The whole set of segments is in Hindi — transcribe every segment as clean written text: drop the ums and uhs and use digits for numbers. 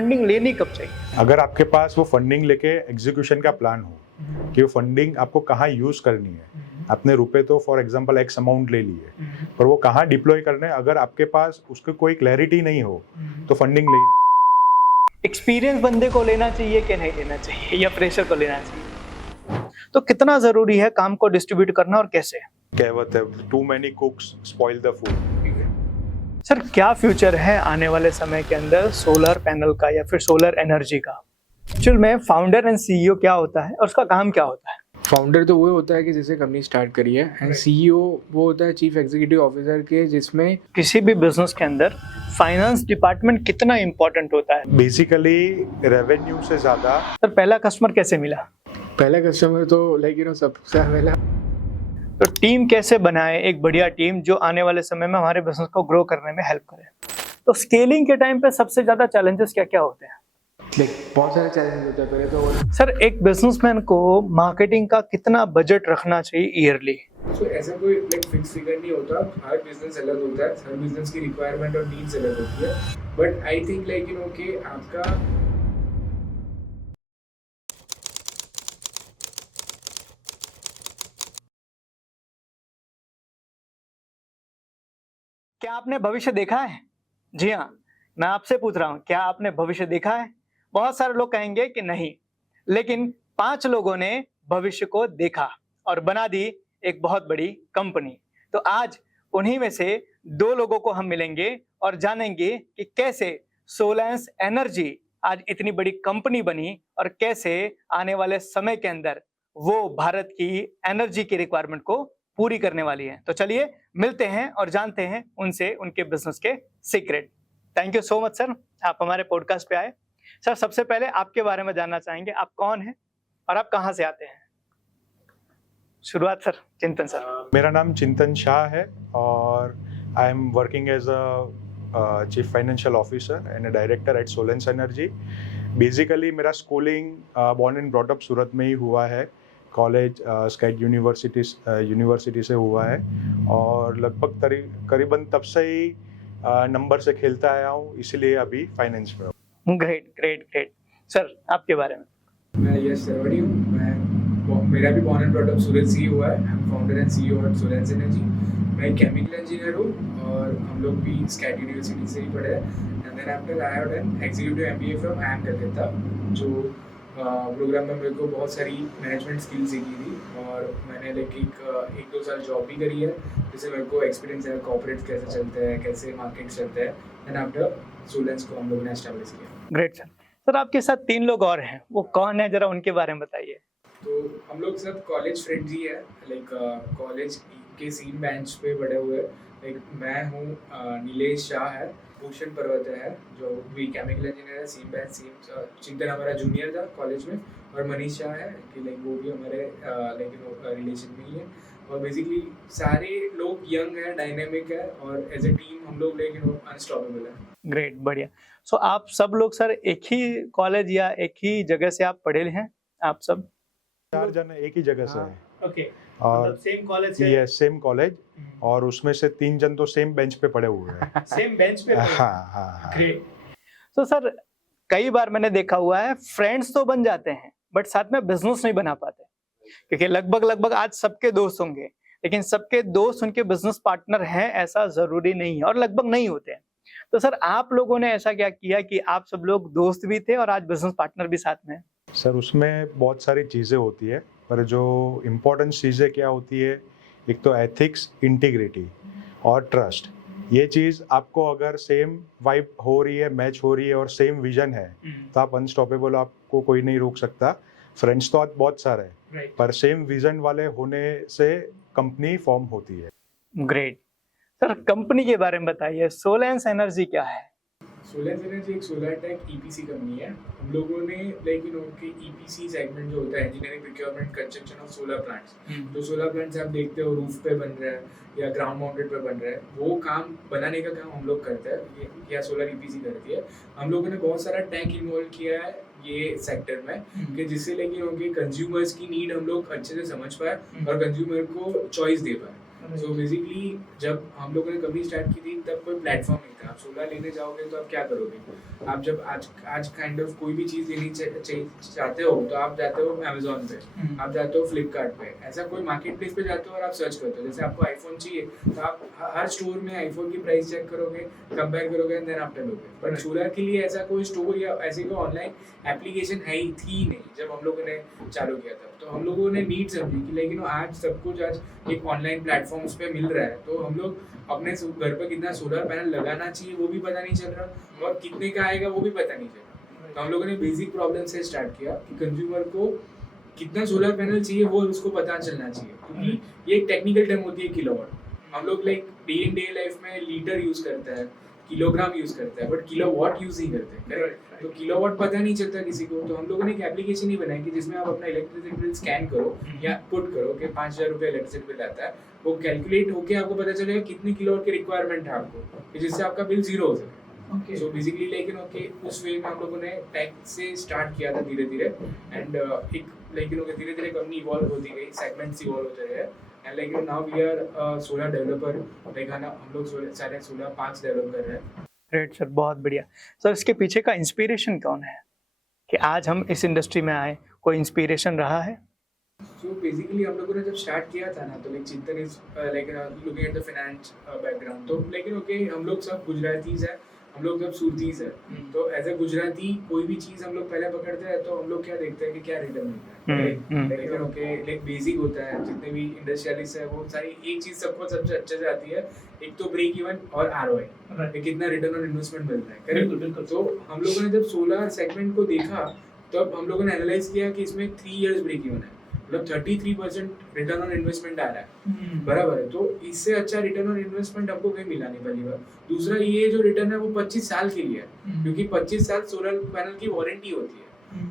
फंडिंग लेनी कब चाहिए? अगर आपके पास वो फंडिंग लेके एग्जीक्यूशन का प्लान हो कि वो फंडिंग आपको कहाँ यूज़ करनी है, आपने रुपए तो फॉर एग्जांपल एक्स अमाउंट ले लिए, पर वो कहाँ डिप्लॉय करने है, अगर आपके पास उसकी कोई क्लैरिटी नहीं हो तो फंडिंग ले। एक्सपीरियंस बंदे को लेना चाहिए कि नहीं लेना चाहिए, या प्रेशर को लेना चाहिए? तो कितना जरूरी है काम को डिस्ट्रीब्यूट करना और कैसे? कहावत है, too many cooks spoil the food. Sir, क्या फ्यूचर है आने वाले समय के अंदर सोलर पैनल का या फिर सोलर एनर्जी का? एक्चुअल में फाउंडर एंड सीईओ क्या होता है और उसका काम क्या होता है? फाउंडर तो वो होता है कि जिससे कंपनी स्टार्ट करी है, एंड सीईओ वो होता है चीफ एग्जीक्यूटिव ऑफिसर के, जिसमें किसी भी बिजनेस के अंदर फाइनेंस डिपार्टमेंट कितना इंपॉर्टेंट होता है? बेसिकली रेवेन्यू से ज़्यादा। सर, पहला कस्टमर कैसे मिला? पहला कस्टमर तो सबसे पहला। तो टीम कैसे बनाए एक बढ़िया टीम जो आने वाले समय में हमारे बिजनेस को ग्रो करने में हेल्प करे? तो स्केलिंग के टाइम पे सबसे ज्यादा चैलेंजेस क्या क्या होते हैं? बहुत सारे चैलेंज होते हैं। पहले तो सर, एक बिजनेसमैन को मार्केटिंग का कितना बजट रखना चाहिए ईयरली? तो ऐसा कोई फिक्स फिगर नहीं होता, हर बिजनेस अलग होता है, हर बिजनेस की रिक्वायरमेंट और नीड्स अलग होती है, बट आई थिंक कि आपका क्या आपने भविष्य देखा है? जी हाँ, मैं आपसे पूछ रहा हूँ, क्या आपने भविष्य देखा है? बहुत सारे लोग कहेंगे कि नहीं, लेकिन 5 लोगों ने भविष्य को देखा और बना दी एक बहुत बड़ी कंपनी। तो आज उन्हीं में से 2 लोगों को हम मिलेंगे और जानेंगे कि कैसे सोलेंस एनर्जी आज इतनी बड़ी कंपनी बनी और कैसे आने वाले समय के अंदर वो भारत की एनर्जी की रिक्वायरमेंट को पूरी करने वाली है। तो चलिए मिलते हैं और जानते हैं उनसे उनके बिजनेस के secret. Thank you so much sir, आप हमारे पॉडकास्ट पे आए। सर, सबसे पहले आपके बारे में जानना चाहेंगे, आप कौन हैं और आप कहाँ से आते हैं? शुरुआत सर, चिंतन सर। मेरा नाम चिंतन शाह है और I am working as a chief financial officer and a director at Solence Energy. Basically मेरा schooling born and brought up Surat में ही हुआ है। कॉलेज स्काइट यूनिवर्सिटी से हुआ है और लगभग करीबन तब से ही नंबर से खेलता आया हूँ, इसीलिए अभी फाइनेंस में हूँ। Great great great. सर, आपके बारे में? मैं यश सरवड़ी हूँ। मेरा भी born and brought up Surat से ही हुआ है। I am founder and CEO at Solence Energy. मैं एक केमिकल इंजीनियर हूँ और हम लोग भी स्काइट यूनिवर्सिटी से ही पढ़े हैं। And then after I have done executive MBA from IIM Calcutta, जो प्रोग्राम में मेरे को बहुत सारी मैनेजमेंट स्किल्स सीखी थी और मैंने एक 2 साल जॉब भी करी है, जिससे मेरे को एक्सपीरियंस है कॉर्पोरेट्स कैसे चलते हैं, कैसे मार्केट चलते हैं। एंड आफ्टर सोलेंस को हम लोगों ने एस्टैब्लिश किया। Great sir. सर, आपके साथ 3 लोग और हैं, वो कौन है, जरा उनके बारे में बताइए। तो हम लोग सब कॉलेज फ्रेंड्स ही है, कॉलेज के सेम बेंच पे पढ़े हुए। मैं हूँ, नीलेश शाह है, भूषण पर्वत है जो भी केमिकल इंजीनियर है, सेम बैच सेम। चिंतन हमारा जूनियर था कॉलेज में, और मनीष शाह है कि वो भी हमारे रिलेशन में ही है। और बेसिकली सारे लोग यंग है, डायनेमिक है, और एज ए टीम हम लोग अनस्टॉपेबल है। ग्रेट, बढ़िया। सो आप सब लोग सर एक ही कॉलेज या एक ही जगह से आप पढ़े हैं? आप सब 4 जन एक ही जगह से हैं। ओके, और सेम कॉलेज से? ये सेम कॉलेज, और उसमें से 3 जन तो सेम बेंच पे पड़े हुए हैं। सेम बेंच पे? हाँ। ग्रेट। तो सर, कई बार मैंने देखा हुआ है फ्रेंड्स तो बन जाते हैं बट साथ में बिजनेस नहीं बना पाते, क्योंकि लगभग आज सबके दोस्त होंगे, लेकिन सबके दोस्त उनके बिजनेस पार्टनर हैं ऐसा जरूरी नहीं है और लगभग नहीं होते हैं। तो सर, आप लोगों ने ऐसा क्या किया कि आप सब लोग दोस्त भी थे और आज बिजनेस पार्टनर भी साथ में हैं? सर, उसमें बहुत सारी चीज़ें होती है, पर जो इम्पोर्टेंट चीज़ें क्या होती है, एक तो एथिक्स, इंटीग्रिटी और ट्रस्ट। ये चीज़ आपको अगर सेम वाइब हो रही है, मैच हो रही है और सेम विजन है, तो आप अनस्टॉपेबल, आपको कोई नहीं रोक सकता। फ्रेंड्स तो आज बहुत सारे हैं, पर सेम विजन वाले होने से कंपनी फॉर्म होती है। ग्रेट। सर, कंपनी के बारे में बताइए, सोलेंस एनर्जी क्या है? सोलेंस एनर्जी एक सोलर टेक ईपीसी कंपनी है। हम लोगों ने कि ईपीसी सेगमेंट जो होता है, engineering procurement construction of solar plants, जो सोलर प्लांट्स आप देखते हो रूफ पे बन रहा है या ग्राउंड माउंटेड पे बन रहा है, वो काम बनाने का काम हम लोग करते हैं या सोलर ईपीसी करती है। हम लोगों ने बहुत सारा टेक इन्वॉल्व किया है ये सेक्टर में, कि जिससे कंज्यूमर्स की नीड हम लोग अच्छे से समझ पाए और कंज्यूमर को चॉइस दे पाए। सो बेसिकली जब हम लोगों ने कंपनी स्टार्ट की थी तब कोई प्लेटफॉर्म नहीं था। आप सोलर लेने जाओगे तो आप क्या करोगे? आप जब आज काइंड ऑफ कोई भी चीज़ लेनी चाहते हो तो आप जाते हो अमेजोन पे, आप जाते हो फ्लिपकार्ट पे, ऐसा कोई मार्केट प्लेस पे जाते हो और आप सर्च करते हो। जैसे आपको आईफोन चाहिए तो आप हर स्टोर में आईफोन की प्राइस चेक करोगे, कंपेयर करोगे एंड देन आफ्टर लोगे। बट सोलर के लिए ऐसा कोई स्टोर या ऐसी कोई ऑनलाइन एप्लीकेशन है ही थी नहीं जब हम लोगों ने चालू किया था। तो हम लोगों ने नीड समझी कि लेकिन आज सब कुछ आज एक ऑनलाइन प्लेटफॉर्म्स पे मिल रहा है, तो हम लोग अपने घर पर कितना सोलर पैनल लगाना चाहिए वो भी पता नहीं चल रहा और कितने का आएगा वो भी पता नहीं चल रहा। तो हम लोगों ने बेसिक प्रॉब्लम से स्टार्ट किया कि कंज्यूमर को कितना सोलर पैनल चाहिए वो उसको पता चलना चाहिए, क्योंकि ये एक टेक्निकल टर्म होती है किलोवाट। हम लोग like day in day life में लीटर यूज करते हैं, किलोग्राम यूज करते हैं, बट किलोवाट यूज नहीं करते, करेक्ट? तो किलोवाट पता नहीं चलता किसी को। तो हम लोगों ने एक एप्लीकेशन ही बनाई कि जिसमें आप अपना इलेक्ट्रिसिटी बिल स्कैन करो या पुट करो कि 5,000 रुपये इलेक्ट्रिसिटी बिल आता है, वो कैलकुलेट होके आपको पता चलेगा कितनी किलोवाट की रिक्वायरमेंट है आपको, जिससे आपका बिल जीरो हो सके। सो बेसिकली लेकिन उस वे में हम लोगों ने टेक से स्टार्ट किया था धीरे धीरे एंड एक लेकिन धीरे धीरे कंपनी इवॉल्व होती गई, सेगमेंट्स इवॉल्व होते रहे एंड लेकिन now we are solar developer. देखा ना, हम लोग सारे सोलर पार्क्स डेवलप कर रहे हैं। ग्रेट सर, बहुत बढ़िया सर। इसके पीछे का इंस्पिरेशन कौन है कि आज हम इस इंडस्ट्री में आए? कोई इंस्पिरेशन रहा है? सो बेसिकली हम लोगों ने जब स्टार्ट किया था ना तो लाइक चिंतन is like looking at the finance background, तो लेकिन हम लोग सब गुजरातीज है, हम लोग सब सूरतीज है। तो एज ए गुजराती कोई भी चीज़ हम लोग पहले पकड़ते हैं तो हम लोग क्या देखते हैं कि क्या रिटर्न मिलता है, लेकिन लाइक बेसिक होता है। जितने भी इंडस्ट्रियलिस्ट है वो सारी एक चीज़ सबको सबसे अच्छे से आती है, एक तो ब्रेक इवन और ROI, कितना रिटर्न ऑन इन्वेस्टमेंट मिलता है, करेक्ट? बिल्कुल। तो हम लोगों ने जब सोलर सेगमेंट को देखा तब हम लोगों ने एनालाइज किया कि इसमें 3 इयर्स ब्रेक इवन है, मतलब 33% रिटर्न ऑन इन्वेस्टमेंट आ रहा है, बराबर है? तो इससे अच्छा रिटर्न ऑन इन्वेस्टमेंट हमको कहीं मिला नहीं पहली बार। दूसरा, ये जो रिटर्न है वो 25 साल के लिए है, क्योंकि 25 साल सोलर पैनल की वारंटी होती है।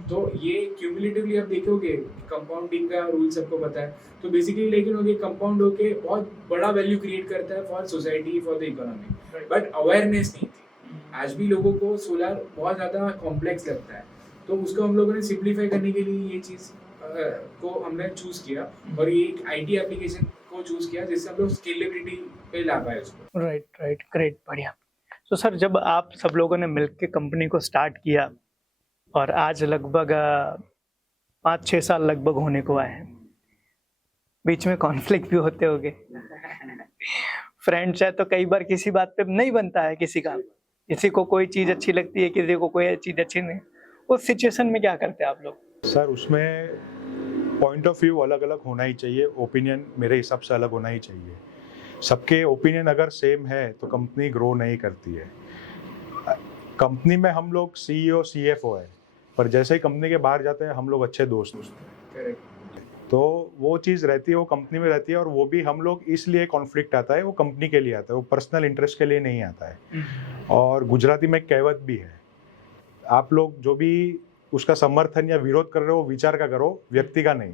तो ये क्यूमुलेटिवली आप देखोगे, कंपाउंडिंग का रूल सबको पता है। तो बेसिकली लेकिन कंपाउंड होके बहुत बड़ा वैल्यू क्रिएट करता है for society, for the economy, but awareness नहीं थी। आज भी लोगों को सोलर बहुत ज़्यादा कॉम्प्लेक्स लगता है, तो उसको हम लोगों ने सिंप्लीफाई करने के लिए ये चीज़ को हमने चूज किया और ये एक IT एप्लीकेशन को चूज किया जिससे हम लोग स्केलेबिलिटी पे ला पाए उसको। राइट, ग्रेट, बढ़िया। तो सर, जब आप सब लोगों ने मिलकर कंपनी को स्टार्ट किया और आज लगभग 5-6 साल लगभग होने को आए हैं, बीच में कॉन्फ्लिक्ट भी होते होंगे। फ्रेंड्स है तो कई बार किसी बात पे नहीं बनता है किसी को कोई चीज़ अच्छी लगती है, किसी को कोई चीज़ अच्छी नहीं। उस सिचुएशन में क्या करते हैं आप लोग? सर, उसमें पॉइंट ऑफ व्यू अलग अलग होना ही चाहिए, ओपिनियन मेरे हिसाब से अलग होना ही चाहिए। सबके ओपिनियन अगर सेम है तो कंपनी ग्रो नहीं करती है। कंपनी में हम लोग CEO CFO है, पर जैसे ही कंपनी के बाहर जाते हैं हम लोग अच्छे दोस्त हैं। तो वो चीज़ रहती है, वो कंपनी में रहती है, और वो भी हम लोग इसलिए कॉन्फ्लिक्ट आता है, वो कंपनी के लिए आता है, वो पर्सनल इंटरेस्ट के लिए नहीं आता है। और गुजराती में कहावत भी है, आप लोग जो भी उसका समर्थन या विरोध कर रहे हो विचार का करो, व्यक्ति का नहीं।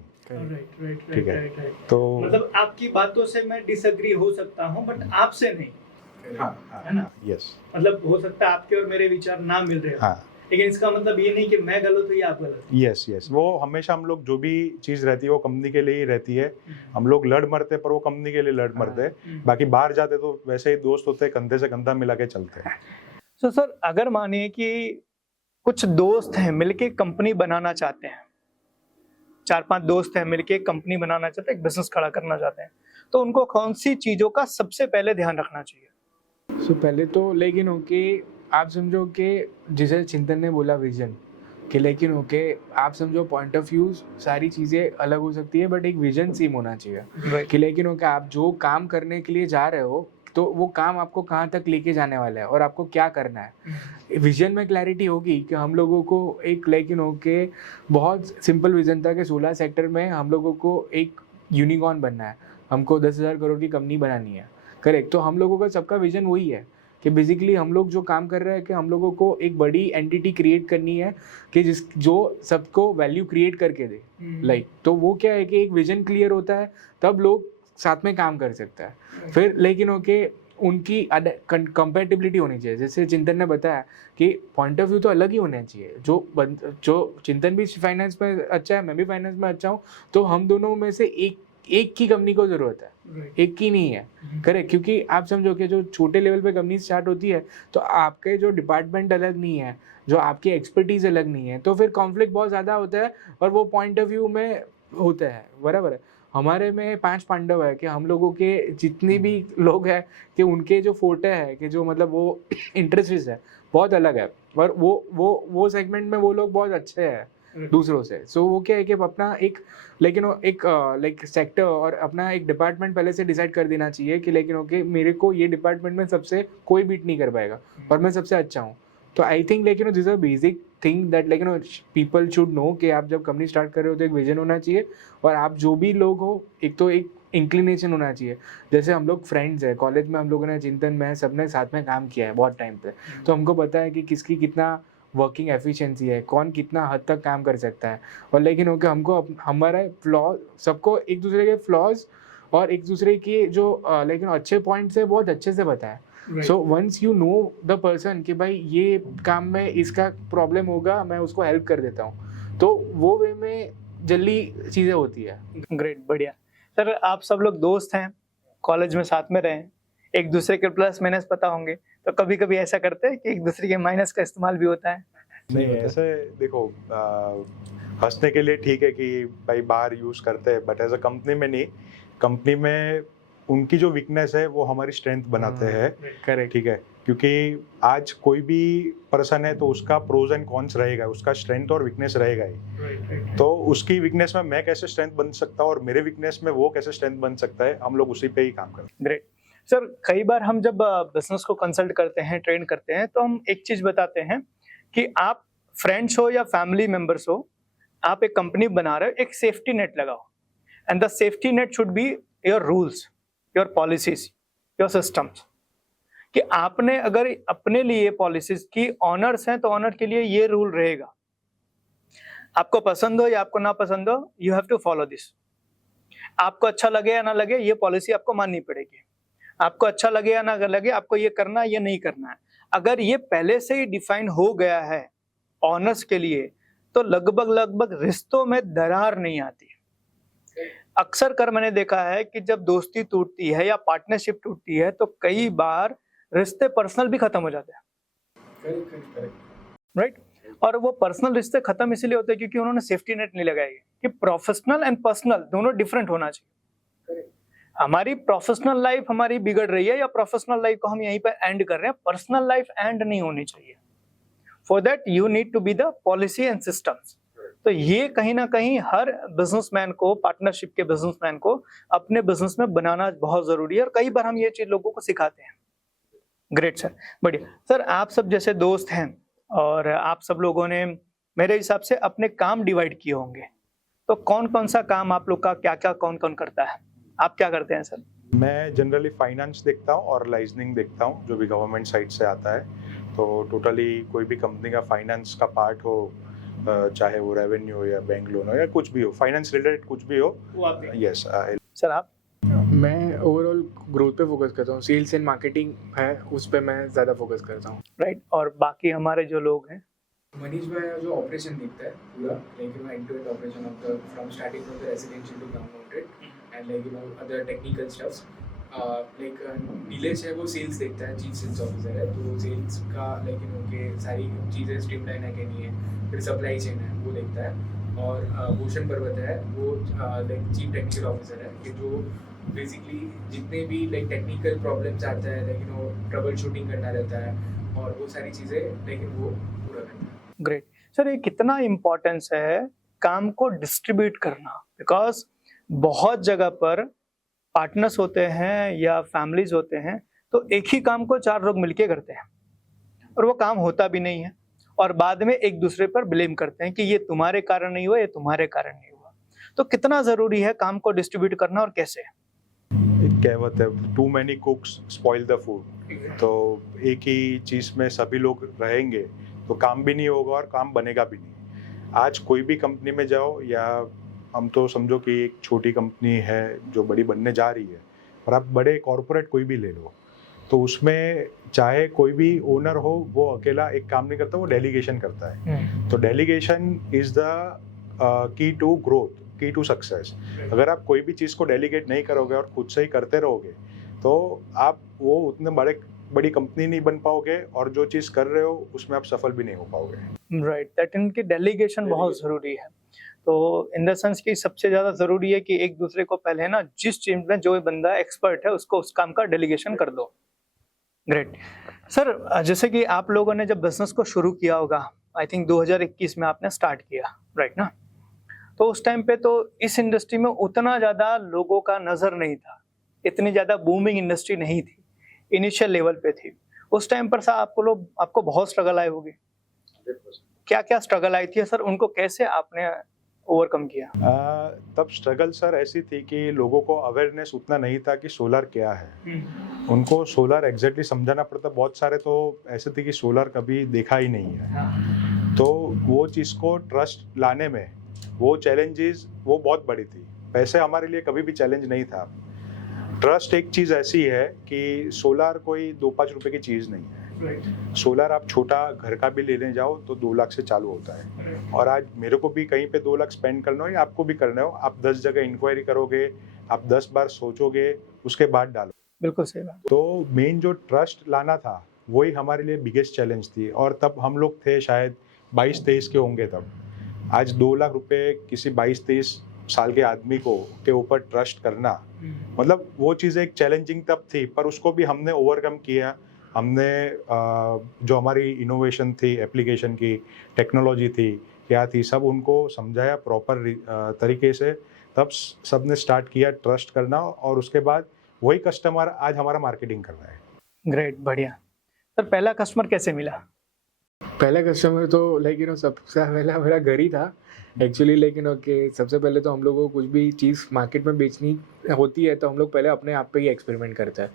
ठीक है, तो मतलब आपकी बातों से मैं डिसएग्री हो सकता हूं, बट आपसे नहीं। हाँ, है ना? यस, मतलब हो सकता है आपके और मेरे विचार ना मिल रहे हो, हाँ, लेकिन इसका मतलब ये नहीं कि मैं गलत हूँ या आप गलत हो। यस, वो हमेशा हम लोग जो भी चीज़ रहती है वो कंपनी के लिए ही रहती है। हम लोग लड़ मरते पर वो कंपनी के लिए लड़ मरते, बाकी बाहर जाते तो वैसे ही दोस्त होते, कंधे से कंधा मिला के चलते हैं। तो सर, अगर मानिए कि कुछ दोस्त हैं मिलके कंपनी बनाना चाहते हैं, 4-5 दोस्त हैं मिलके कंपनी बनाना चाहते हैं, एक बिजनेस खड़ा करना चाहते हैं, तो उनको कौन सी चीज़ों का सबसे पहले ध्यान रखना चाहिए? सो पहले तो लेकिन आप समझो कि जिसे चिंतन ने बोला विजन, कि लेकिन आप समझो पॉइंट ऑफ व्यू सारी चीज़ें अलग हो सकती है, बट एक विजन सेम होना चाहिए कि लेकिन आप जो काम करने के लिए जा रहे हो तो वो काम आपको कहाँ तक लेके जाने वाला है और आपको क्या करना है। विजन में क्लैरिटी होगी कि हम लोगों को एक लेकिन बहुत सिंपल विजन था कि सोलर सेक्टर में हम लोगों को एक यूनिकॉर्न बनना है, हमको 10,000 करोड़ की कंपनी बनानी है, करेक्ट? तो हम लोगों का सबका विजन वही है कि बेसिकली हम लोग जो काम कर रहे हैं कि हम लोगों को एक बड़ी एंटिटी क्रिएट करनी है कि जो सबको वैल्यू क्रिएट करके दे, लाइक। तो वो क्या है कि एक विजन क्लियर होता है तब लोग साथ में काम कर सकता है। फिर लेकिन उनकी कंपैटिबिलिटी होनी चाहिए। जैसे चिंतन ने बताया कि पॉइंट ऑफ व्यू तो अलग ही होना चाहिए। जो चिंतन भी फाइनेंस में अच्छा है, मैं भी फाइनेंस में अच्छा हूँ, तो हम दोनों में से एक एक की कंपनी को ज़रूरत है, एक की नहीं है। करेक्ट, क्योंकि आप समझो कि जो छोटे लेवल पे कंपनी स्टार्ट होती है तो आपके जो डिपार्टमेंट अलग नहीं है, जो आपकी एक्सपर्टीज अलग नहीं है, तो फिर कॉन्फ्लिक्ट बहुत ज़्यादा होता है और वो पॉइंट ऑफ व्यू में होता है, बराबर है। हमारे में 5 पांडव है कि हम लोगों के जितने भी लोग हैं कि उनके जो फोटे है कि जो मतलब वो इंटरेस्ट है बहुत अलग है, और वो सेगमेंट में वो लोग बहुत अच्छे हैं दूसरों से। सो वो क्या है कि अपना एक लेकिन एक लाइक सेक्टर और अपना एक डिपार्टमेंट पहले से डिसाइड कर देना चाहिए कि लेकिन ओके मेरे को ये डिपार्टमेंट में सबसे कोई बीट नहीं कर पाएगा और मैं सबसे अच्छा हूँ। तो I think like this are basic thing that like people should know कि आप जब कंपनी स्टार्ट कर रहे हो तो एक विजन होना चाहिए, और आप जो भी लोग हो एक तो एक इंक्लिनेशन होना चाहिए। जैसे हम लोग फ्रेंड्स हैं, कॉलेज में हम लोगों ने चिंतन में सबने साथ में काम किया है बहुत टाइम पे, तो हमको पता है कि किसकी कितना वर्किंग एफिशिएंसी है, कौन कितना हद तक काम कर सकता है। और लेकिन ओके हमको हमारा फ्लॉ सबको एक दूसरे के फ्लॉज और एक दूसरे के जो लेकिन अच्छे पॉइंट्स है बहुत अच्छे से पता है। So once you know the person कि भाई ये काम में इसका प्रॉब्लम होगा, मैं उसको हेल्प कर देता हूँ, तो वो वे में जल्दी चीज़ें होती है। ग्रेट, बढ़िया। सर आप सब लोग दोस्त हैं, कॉलेज में साथ में रहे, एक दूसरे के प्लस माइनस पता होंगे, तो कभी कभी ऐसा करते हैं कि एक दूसरे के माइनस का इस्तेमाल भी होता है? नहीं, ऐसे देखो हंसने के लिए ठीक है कि भाई बाहर यूज करते हैं, बट एज अ कंपनी में नहीं। कंपनी में उनकी जो वीकनेस है वो हमारी स्ट्रेंथ बनाते हैं। करेक्ट, ठीक है, क्योंकि आज कोई भी पर्सन है तो उसका प्रोज एंड कॉन्स रहेगा, उसका स्ट्रेंथ और वीकनेस रहेगा ही। तो उसकी वीकनेस में मैं कैसे स्ट्रेंथ बन सकता हूँ और मेरे वीकनेस में वो कैसे स्ट्रेंथ बन सकता है, हम लोग उसी पे ही काम करते हैं। ग्रेट सर, कई बार हम जब बिजनेस को कंसल्ट करते हैं, ट्रेन करते हैं, तो हम एक चीज बताते हैं कि आप फ्रेंड्स हो या फैमिली मेंबर्स हो, आप एक कंपनी बना रहे हो, एक सेफ्टी नेट लगाओ, and the safety net should be your rules, your policies, your systems. कि आपने अगर अपने लिए पॉलिसीज की ऑनर्स हैं तो ऑनर के लिए ये रूल रहेगा, आपको पसंद हो या आपको ना पसंद हो, you have to follow this. आपको अच्छा लगे या ना लगे, ये पॉलिसी आपको माननी पड़ेगी। आपको अच्छा लगे या ना लगे, आपको ये करना है या नहीं करना है। अगर ये पहले से ही डिफाइन हो गया है ऑनर्स के लिए, तो लगभग रिश्तों में दरार नहीं आती। अक्सर कर मैंने देखा है कि जब दोस्ती टूटती है या पार्टनरशिप टूटती है तो कई बार रिश्ते पर्सनल भी खत्म हो जाते हैं, राइट? और वो पर्सनल रिश्ते खत्म इसलिए होते हैं क्योंकि उन्होंने सेफ्टी नेट नहीं लगाई कि प्रोफेशनल एंड पर्सनल दोनों डिफरेंट होना चाहिए। हमारी प्रोफेशनल लाइफ हमारी बिगड़ रही है या प्रोफेशनल लाइफ को हम यहीं पर एंड कर रहे हैं, पर्सनल लाइफ एंड नहीं होनी चाहिए। For that you need to be the policy and systems. तो ये कहीं ना कहीं हर बिजनेसमैन को, पार्टनरशिप के बिजनेसमैन को अपने बिजनेस में बनाना बहुत जरूरी है, और कई बार हम ये चीज लोगों को सिखाते हैं। ग्रेट सर, बढ़िया। सर आप सब जैसे दोस्त हैं और आप सब लोगों ने मेरे हिसाब से अपने काम डिवाइड किए होंगे, तो कौन कौन सा काम आप लोग का क्या क्या कौन कौन करता है? आप क्या करते हैं सर? मैं जनरली फाइनेंस देखता हूँ और लाइजनिंग देखता हूँ, जो भी गवर्नमेंट साइड से आता है। तो टोटली कोई भी कंपनी का फाइनेंस का पार्ट हो, चाहे वो रेवेन्यू हो या बैंक लोन हो या कुछ भी हो, फाइनेंस रिलेटेड कुछ भी हो, यस। सर आप? मैं ओवरऑल ग्रोथ पे फोकस करता हूँ, सेल्स एंड मार्केटिंग है उस पे मैं ज़्यादा फोकस करता हूँ। राइट, और बाकी हमारे जो लोग हैं? मनीष भाई जो ऑपरेशन देखता है पूरा, like end to end operation of the from starting from the residential to compounded and like other technical stuffs. लाइक नीलेश है वो सेल्स देखता है, चीफ सेल्स ऑफिसर है, तो सेल्स का लाइक उनके सारी चीज़ें स्ट्रीमलाइन है कि नहीं है, फिर सप्लाई चेन है वो देखता है। और भूषण पर्वत है वो लाइक चीफ टेक्निकल ऑफिसर है, कि जो बेसिकली जितने भी लाइक टेक्निकल प्रॉब्लम्स आते हैं लेकिन वो ट्रबल शूटिंग करना रहता है और वो सारी चीज़ें लेकिन वो पूरा करता है। ग्रेट सर, ये कितना इम्पोर्टेंस है काम को डिस्ट्रीब्यूट करना, बिकॉज बहुत जगह पर पार्टनर्स होते हैं या फैमिलीज होते हैं तो एक ही काम को 4 लोग मिलके करते हैं और वो काम होता भी नहीं है, और बाद में एक दूसरे पर ब्लेम करते हैं कि ये तुम्हारे कारण नहीं हुआ, ये तुम्हारे कारण नहीं हुआ। तो कितना जरूरी है काम को डिस्ट्रीब्यूट करना और कैसे? एक कहावत है, too many cooks spoil the food. तो एक ही चीज़ में सभी लोग रहेंगे तो काम भी नहीं होगा और काम बनेगा भी नहीं। आज कोई भी कंपनी में जाओ, या हम तो समझो कि एक छोटी कंपनी है जो बड़ी बनने जा रही है, और आप बड़े कॉरपोरेट कोई भी ले लो, तो उसमें चाहे कोई भी ओनर हो, वो अकेला एक काम नहीं करता, वो डेलीगेशन करता है। तो delegation is the key to growth. Key to success. अगर आप कोई भी चीज़ को डेलीगेट नहीं करोगे और खुद से ही करते रहोगे तो आप वो उतने बड़ी कंपनी नहीं बन पाओगे और जो चीज़ कर रहे हो उसमें आप सफल भी नहीं हो पाओगे। राइट, दैट इनकी डेलीगेशन बहुत जरूरी है। तो इन द सेंस कि सबसे ज्यादा जरूरी है कि एक दूसरे को पहले ना जिस चीज में जो बंदा एक्सपर्ट है उसको उस काम का डेलीगेशन कर दो। ग्रेट सर, जैसे कि आप लोगों ने जब बिजनेस को शुरू किया होगा, आई थिंक 2021 में आपने स्टार्ट किया, राइट ना? तो उस टाइम पे तो इस इंडस्ट्री में उतना ज्यादा लोगों का नजर नहीं था, इतनी ज्यादा बूमिंग इंडस्ट्री नहीं थी, इनिशियल लेवल पे थी। उस टाइम पर सर आपको बहुत स्ट्रगल आए होंगे। क्या क्या स्ट्रगल आई थी सर, उनको कैसे आपने ओवरकम किया? तब स्ट्रगल सर ऐसी थी कि लोगों को अवेयरनेस उतना नहीं था कि सोलर क्या है। उनको सोलर एग्जैक्टली समझाना पड़ता। बहुत सारे तो ऐसे थे कि सोलर कभी देखा ही नहीं है। तो वो चीज़ को ट्रस्ट लाने में वो चैलेंजेस वो बहुत बड़ी थी। पैसे हमारे लिए कभी भी चैलेंज नहीं था। ट्रस्ट एक चीज़ ऐसी है कि सोलर कोई 2-5 रुपए की चीज़ नहीं है। सोलर आप छोटा घर का भी लेने जाओ तो 2 लाख से चालू होता है। और आज मेरे को भी कहीं पे 2 लाख स्पेंड करना हो या आपको भी करना हो, आप 10 जगह इंक्वायरी करोगे, आप 10 बार सोचोगे, उसके बाद डालो। बिल्कुल सही बात। तो मेन जो ट्रस्ट लाना था वही हमारे लिए बिगेस्ट चैलेंज थी। और तब हम लोग थे शायद 22-23 के होंगे तब। आज 2 लाख रुपए किसी 22-23 साल के आदमी को के ऊपर ट्रस्ट करना, मतलब वो चीज़ एक चैलेंजिंग तब थी, पर उसको भी हमने ओवरकम किया। हमने जो हमारी इनोवेशन थी, एप्लीकेशन की टेक्नोलॉजी थी, क्या थी, सब उनको समझाया प्रॉपर तरीके से। तब सबने स्टार्ट किया ट्रस्ट करना और उसके बाद वही कस्टमर आज हमारा मार्केटिंग कर रहा है। ग्रेट, बढ़िया सर। पहला कस्टमर कैसे मिला? पहला कस्टमर तो सबसे पहला मेरा घर ही था एक्चुअली। लेकिन सबसे पहले तो हम लोगों को कुछ भी चीज़ मार्केट में बेचनी होती है तो हम लोग पहले अपने आप पे ही एक्सपेरिमेंट करते हैं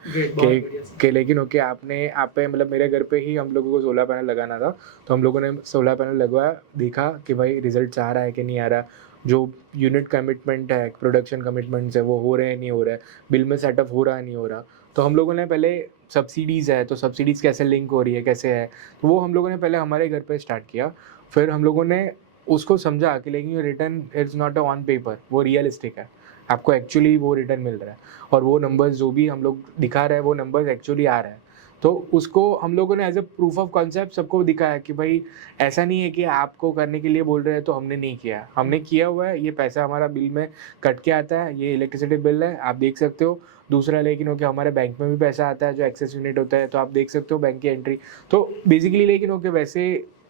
कि लेकिन आपने आप पे मतलब मेरे घर पे ही हम लोगों को सोलर पैनल लगाना था। तो हम लोगों ने सोलर पैनल लगवाया, देखा कि भाई रिजल्ट आ रहा है कि नहीं आ रहा, जो यूनिट कमिटमेंट है, प्रोडक्शन कमिटमेंट्स है, वो हो रहे हैं नहीं हो रहा है, बिल में सेटअप हो रहा है नहीं हो रहा। तो हम लोगों ने पहले सब्सिडीज़ है तो सब्सिडीज़ कैसे लिंक हो रही है, कैसे है, तो वो हम लोगों ने पहले हमारे घर पे स्टार्ट किया। फिर हम लोगों ने उसको समझा कि लेकिन ये return is not a on paper, वो रियलिस्टिक है, आपको एक्चुअली वो रिटर्न मिल रहा है और वो नंबर्स जो भी हम लोग दिखा रहे हैं वो नंबर्स एक्चुअली आ रहे हैं। तो उसको हम लोगों ने as a proof of concept सबको दिखाया कि भाई ऐसा नहीं है कि आपको करने के लिए बोल रहे हैं तो हमने नहीं किया, हमने किया हुआ है, ये पैसा हमारा बिल में कट के आता है, ये इलेक्ट्रिसिटी बिल है, आप देख सकते हो। दूसरा लेकिन हमारे बैंक में भी पैसा आता है जो एक्सेस यूनिट होता है, तो आप देख सकते हो बैंक की एंट्री। तो बेसिकली लेकिन वैसे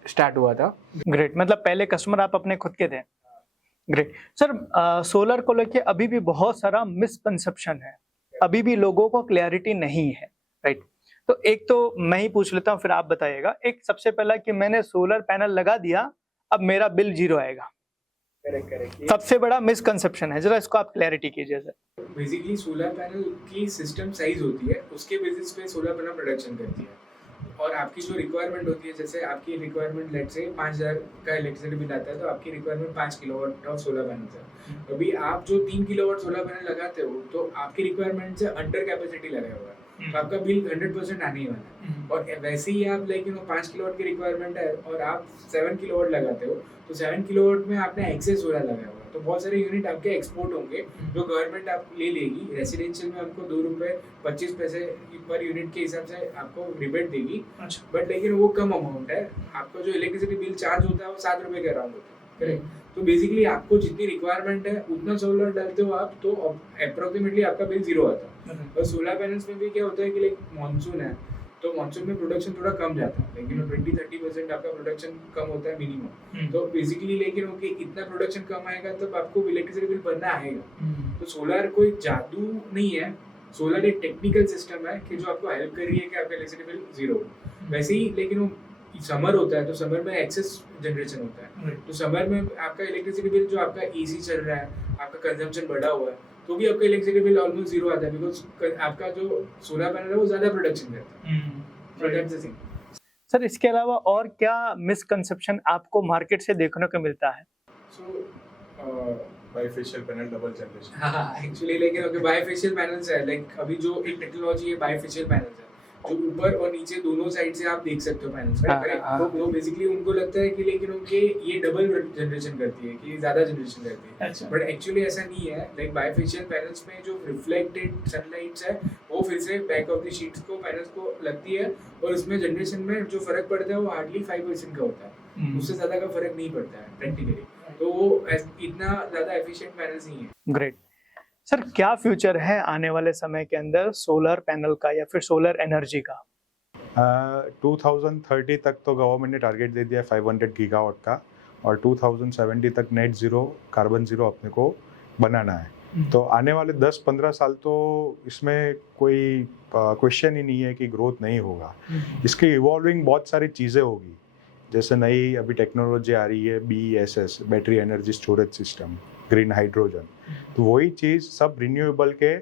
स्टार्ट हुआ था। ग्रेट, मतलब पहले कस्टमर आप अपने खुद के थे। ग्रेट सर, सोलर को लेके अभी भी बहुत सारा मिसकंसेप्शन है, अभी भी लोगों को क्लैरिटी नहीं है, राइट? तो एक तो मैं ही पूछ लेता हूँ, फिर आप बताइएगा। एक सबसे पहला कि मैंने सोलर पैनल लगा दिया, अब मेरा बिल 0 आएगा। करेक्ट। सबसे बड़ा मिसकंसेप्शन है, जरा इसको आप क्लैरिटी कीजिए सर। बेसिकली सोलर पैनल की सिस्टम साइज होती है, उसके बेसिस पे सोलर पैनल प्रोडक्शन करती है। और आपकी जो रिक्वायरमेंट होती है, जैसे आपकी रिक्वायरमेंट लेट से 5000 का इलेक्ट्रिसिटी बिल आता है, तो आपकी requirement 5 kilowatt of solar panel है। अभी आप जो 3 किलोवाट सोलर पैनल लगाते हो तो आपकी रिक्वायरमेंट से अंडर कैपेसिटी लगा हुआ है, तो आपका बिल 100% आने ही वाला है। और वैसे ही आप 5 किलोवाट की रिक्वायरमेंट है और आप 7 किलोवाट लगाते हो, तो 7 किलोवाट में आपने एक्सेस सोलर लगाया हुआ है, तो बहुत सारे यूनिट आपके एक्सपोर्ट होंगे जो गवर्नमेंट आप ले लेगी। रेसिडेंशियल में हमको 2 रुपये 25 पैसे पर यूनिट के हिसाब से आपको रिबेट देगी। बट लेकिन वो कम अमाउंट है, आपका जो इलेक्ट्रिसिटी बिल चार्ज होता है वो 7 रुपये के अराउंड होता है, करेक्ट? तो बेसिकली आपको जितनी रिक्वायरमेंट है उतना सोलर डालते हो आप, तो अप्रोक्सीमेटली आपका बिल 0 आता है। और सोलर पैनल्स में भी क्या होता है कि मानसून है, तो मानसून में प्रोडक्शन थोड़ा कम जाता है, लेकिन 20-30% आपका प्रोडक्शन कम होता है मिनिमम। तो बेसिकली लेकिन इतना प्रोडक्शन कम आएगा तब आपको इलेक्ट्रिसिटी बिल भरना आएगा। तो सोलर कोई जादू नहीं है, सोलर एक टेक्निकल सिस्टम है कि जो आपको हेल्प कर रही है कि आपका इलेक्ट्रिसिटी बिल 0। वैसे ही लेकिन समर होता है तो समर में एक्सेस जनरेशन होता है, तो समर में आपका इलेक्ट्रिसिटी बिल जो आपका एसी चल रहा है, आपका कंजम्पशन बढ़ा हुआ है, तो भी आपका इलेक्ट्रिसिटी बिल ऑलमोस्ट 0 आता है, बिकॉज आपका जो सोलर पैनल है वो ज्यादा प्रोडक्शन करता है। सर, इसके अलावा और क्या मिसकंसेप्शन आपको मार्केट से देखने को मिलता है? Bifacial panel double generation. हाँ एक्चुअली लेकिन बाइफेशियल पैनल्स है, अभी जो एक टेक्नोलॉजी है बाइफेशियल पैनल्स है, जो ऊपर और नीचे दोनों साइड से आप देख सकते हो पैनल्स, हाँ, राइट? हाँ। तो बेसिकली उनको लगता है कि लेकिन उनके ये डबल जनरेशन करती है, कि ज्यादा जनरेशन करती है, अच्छा बट एक्चुअली ऐसा नहीं है। लाइक बायफेशियल पैनल्स में जो रिफ्लेक्टेड सनलाइट्स है वो फिर से बैक ऑफ द शीट्स को पैनल्स को लगती है, और उसमें जनरेशन में जो फर्क पड़ता है वो हार्डली 5% का होता है, उससे ज्यादा का फर्क नहीं पड़ता है प्रैक्टिकली। तो वो इतना ज्यादा एफिशिएंट पैनल्स नहीं है। ग्रेट सर, क्या फ्यूचर है आने वाले समय के अंदर सोलर पैनल का या फिर सोलर एनर्जी का? 2030 तक तो गवर्नमेंट ने टारगेट दे दिया 500 गीगावाट का, और 2070 तक नेट जीरो कार्बन जीरो अपने को बनाना है। तो आने वाले 10-15 साल तो इसमें कोई क्वेश्चन ही नहीं है कि ग्रोथ नहीं होगा। इसकी इवॉल्विंग बहुत सारी चीज़ें होगी, जैसे नई अभी टेक्नोलॉजी आ रही है BESS, battery energy storage system, green hydrogen, तो वही चीज़ सब रिन्यूएबल के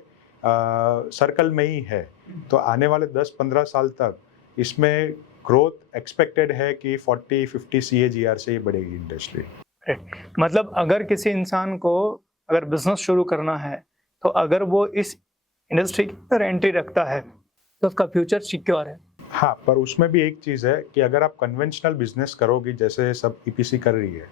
सर्कल में ही है। तो आने वाले 10-15 साल तक इसमें ग्रोथ एक्सपेक्टेड है कि 40-50 CAGR से ही बढ़ेगी इंडस्ट्री। मतलब अगर किसी इंसान को अगर बिजनेस शुरू करना है तो अगर वो इस इंडस्ट्री के अंदर एंट्री रखता है तो उसका फ्यूचर सिक्योर है। हाँ, पर उसमें भी एक चीज़ है कि अगर आप कन्वेंशनल बिजनेस करोगी जैसे सब EPC कर रही है,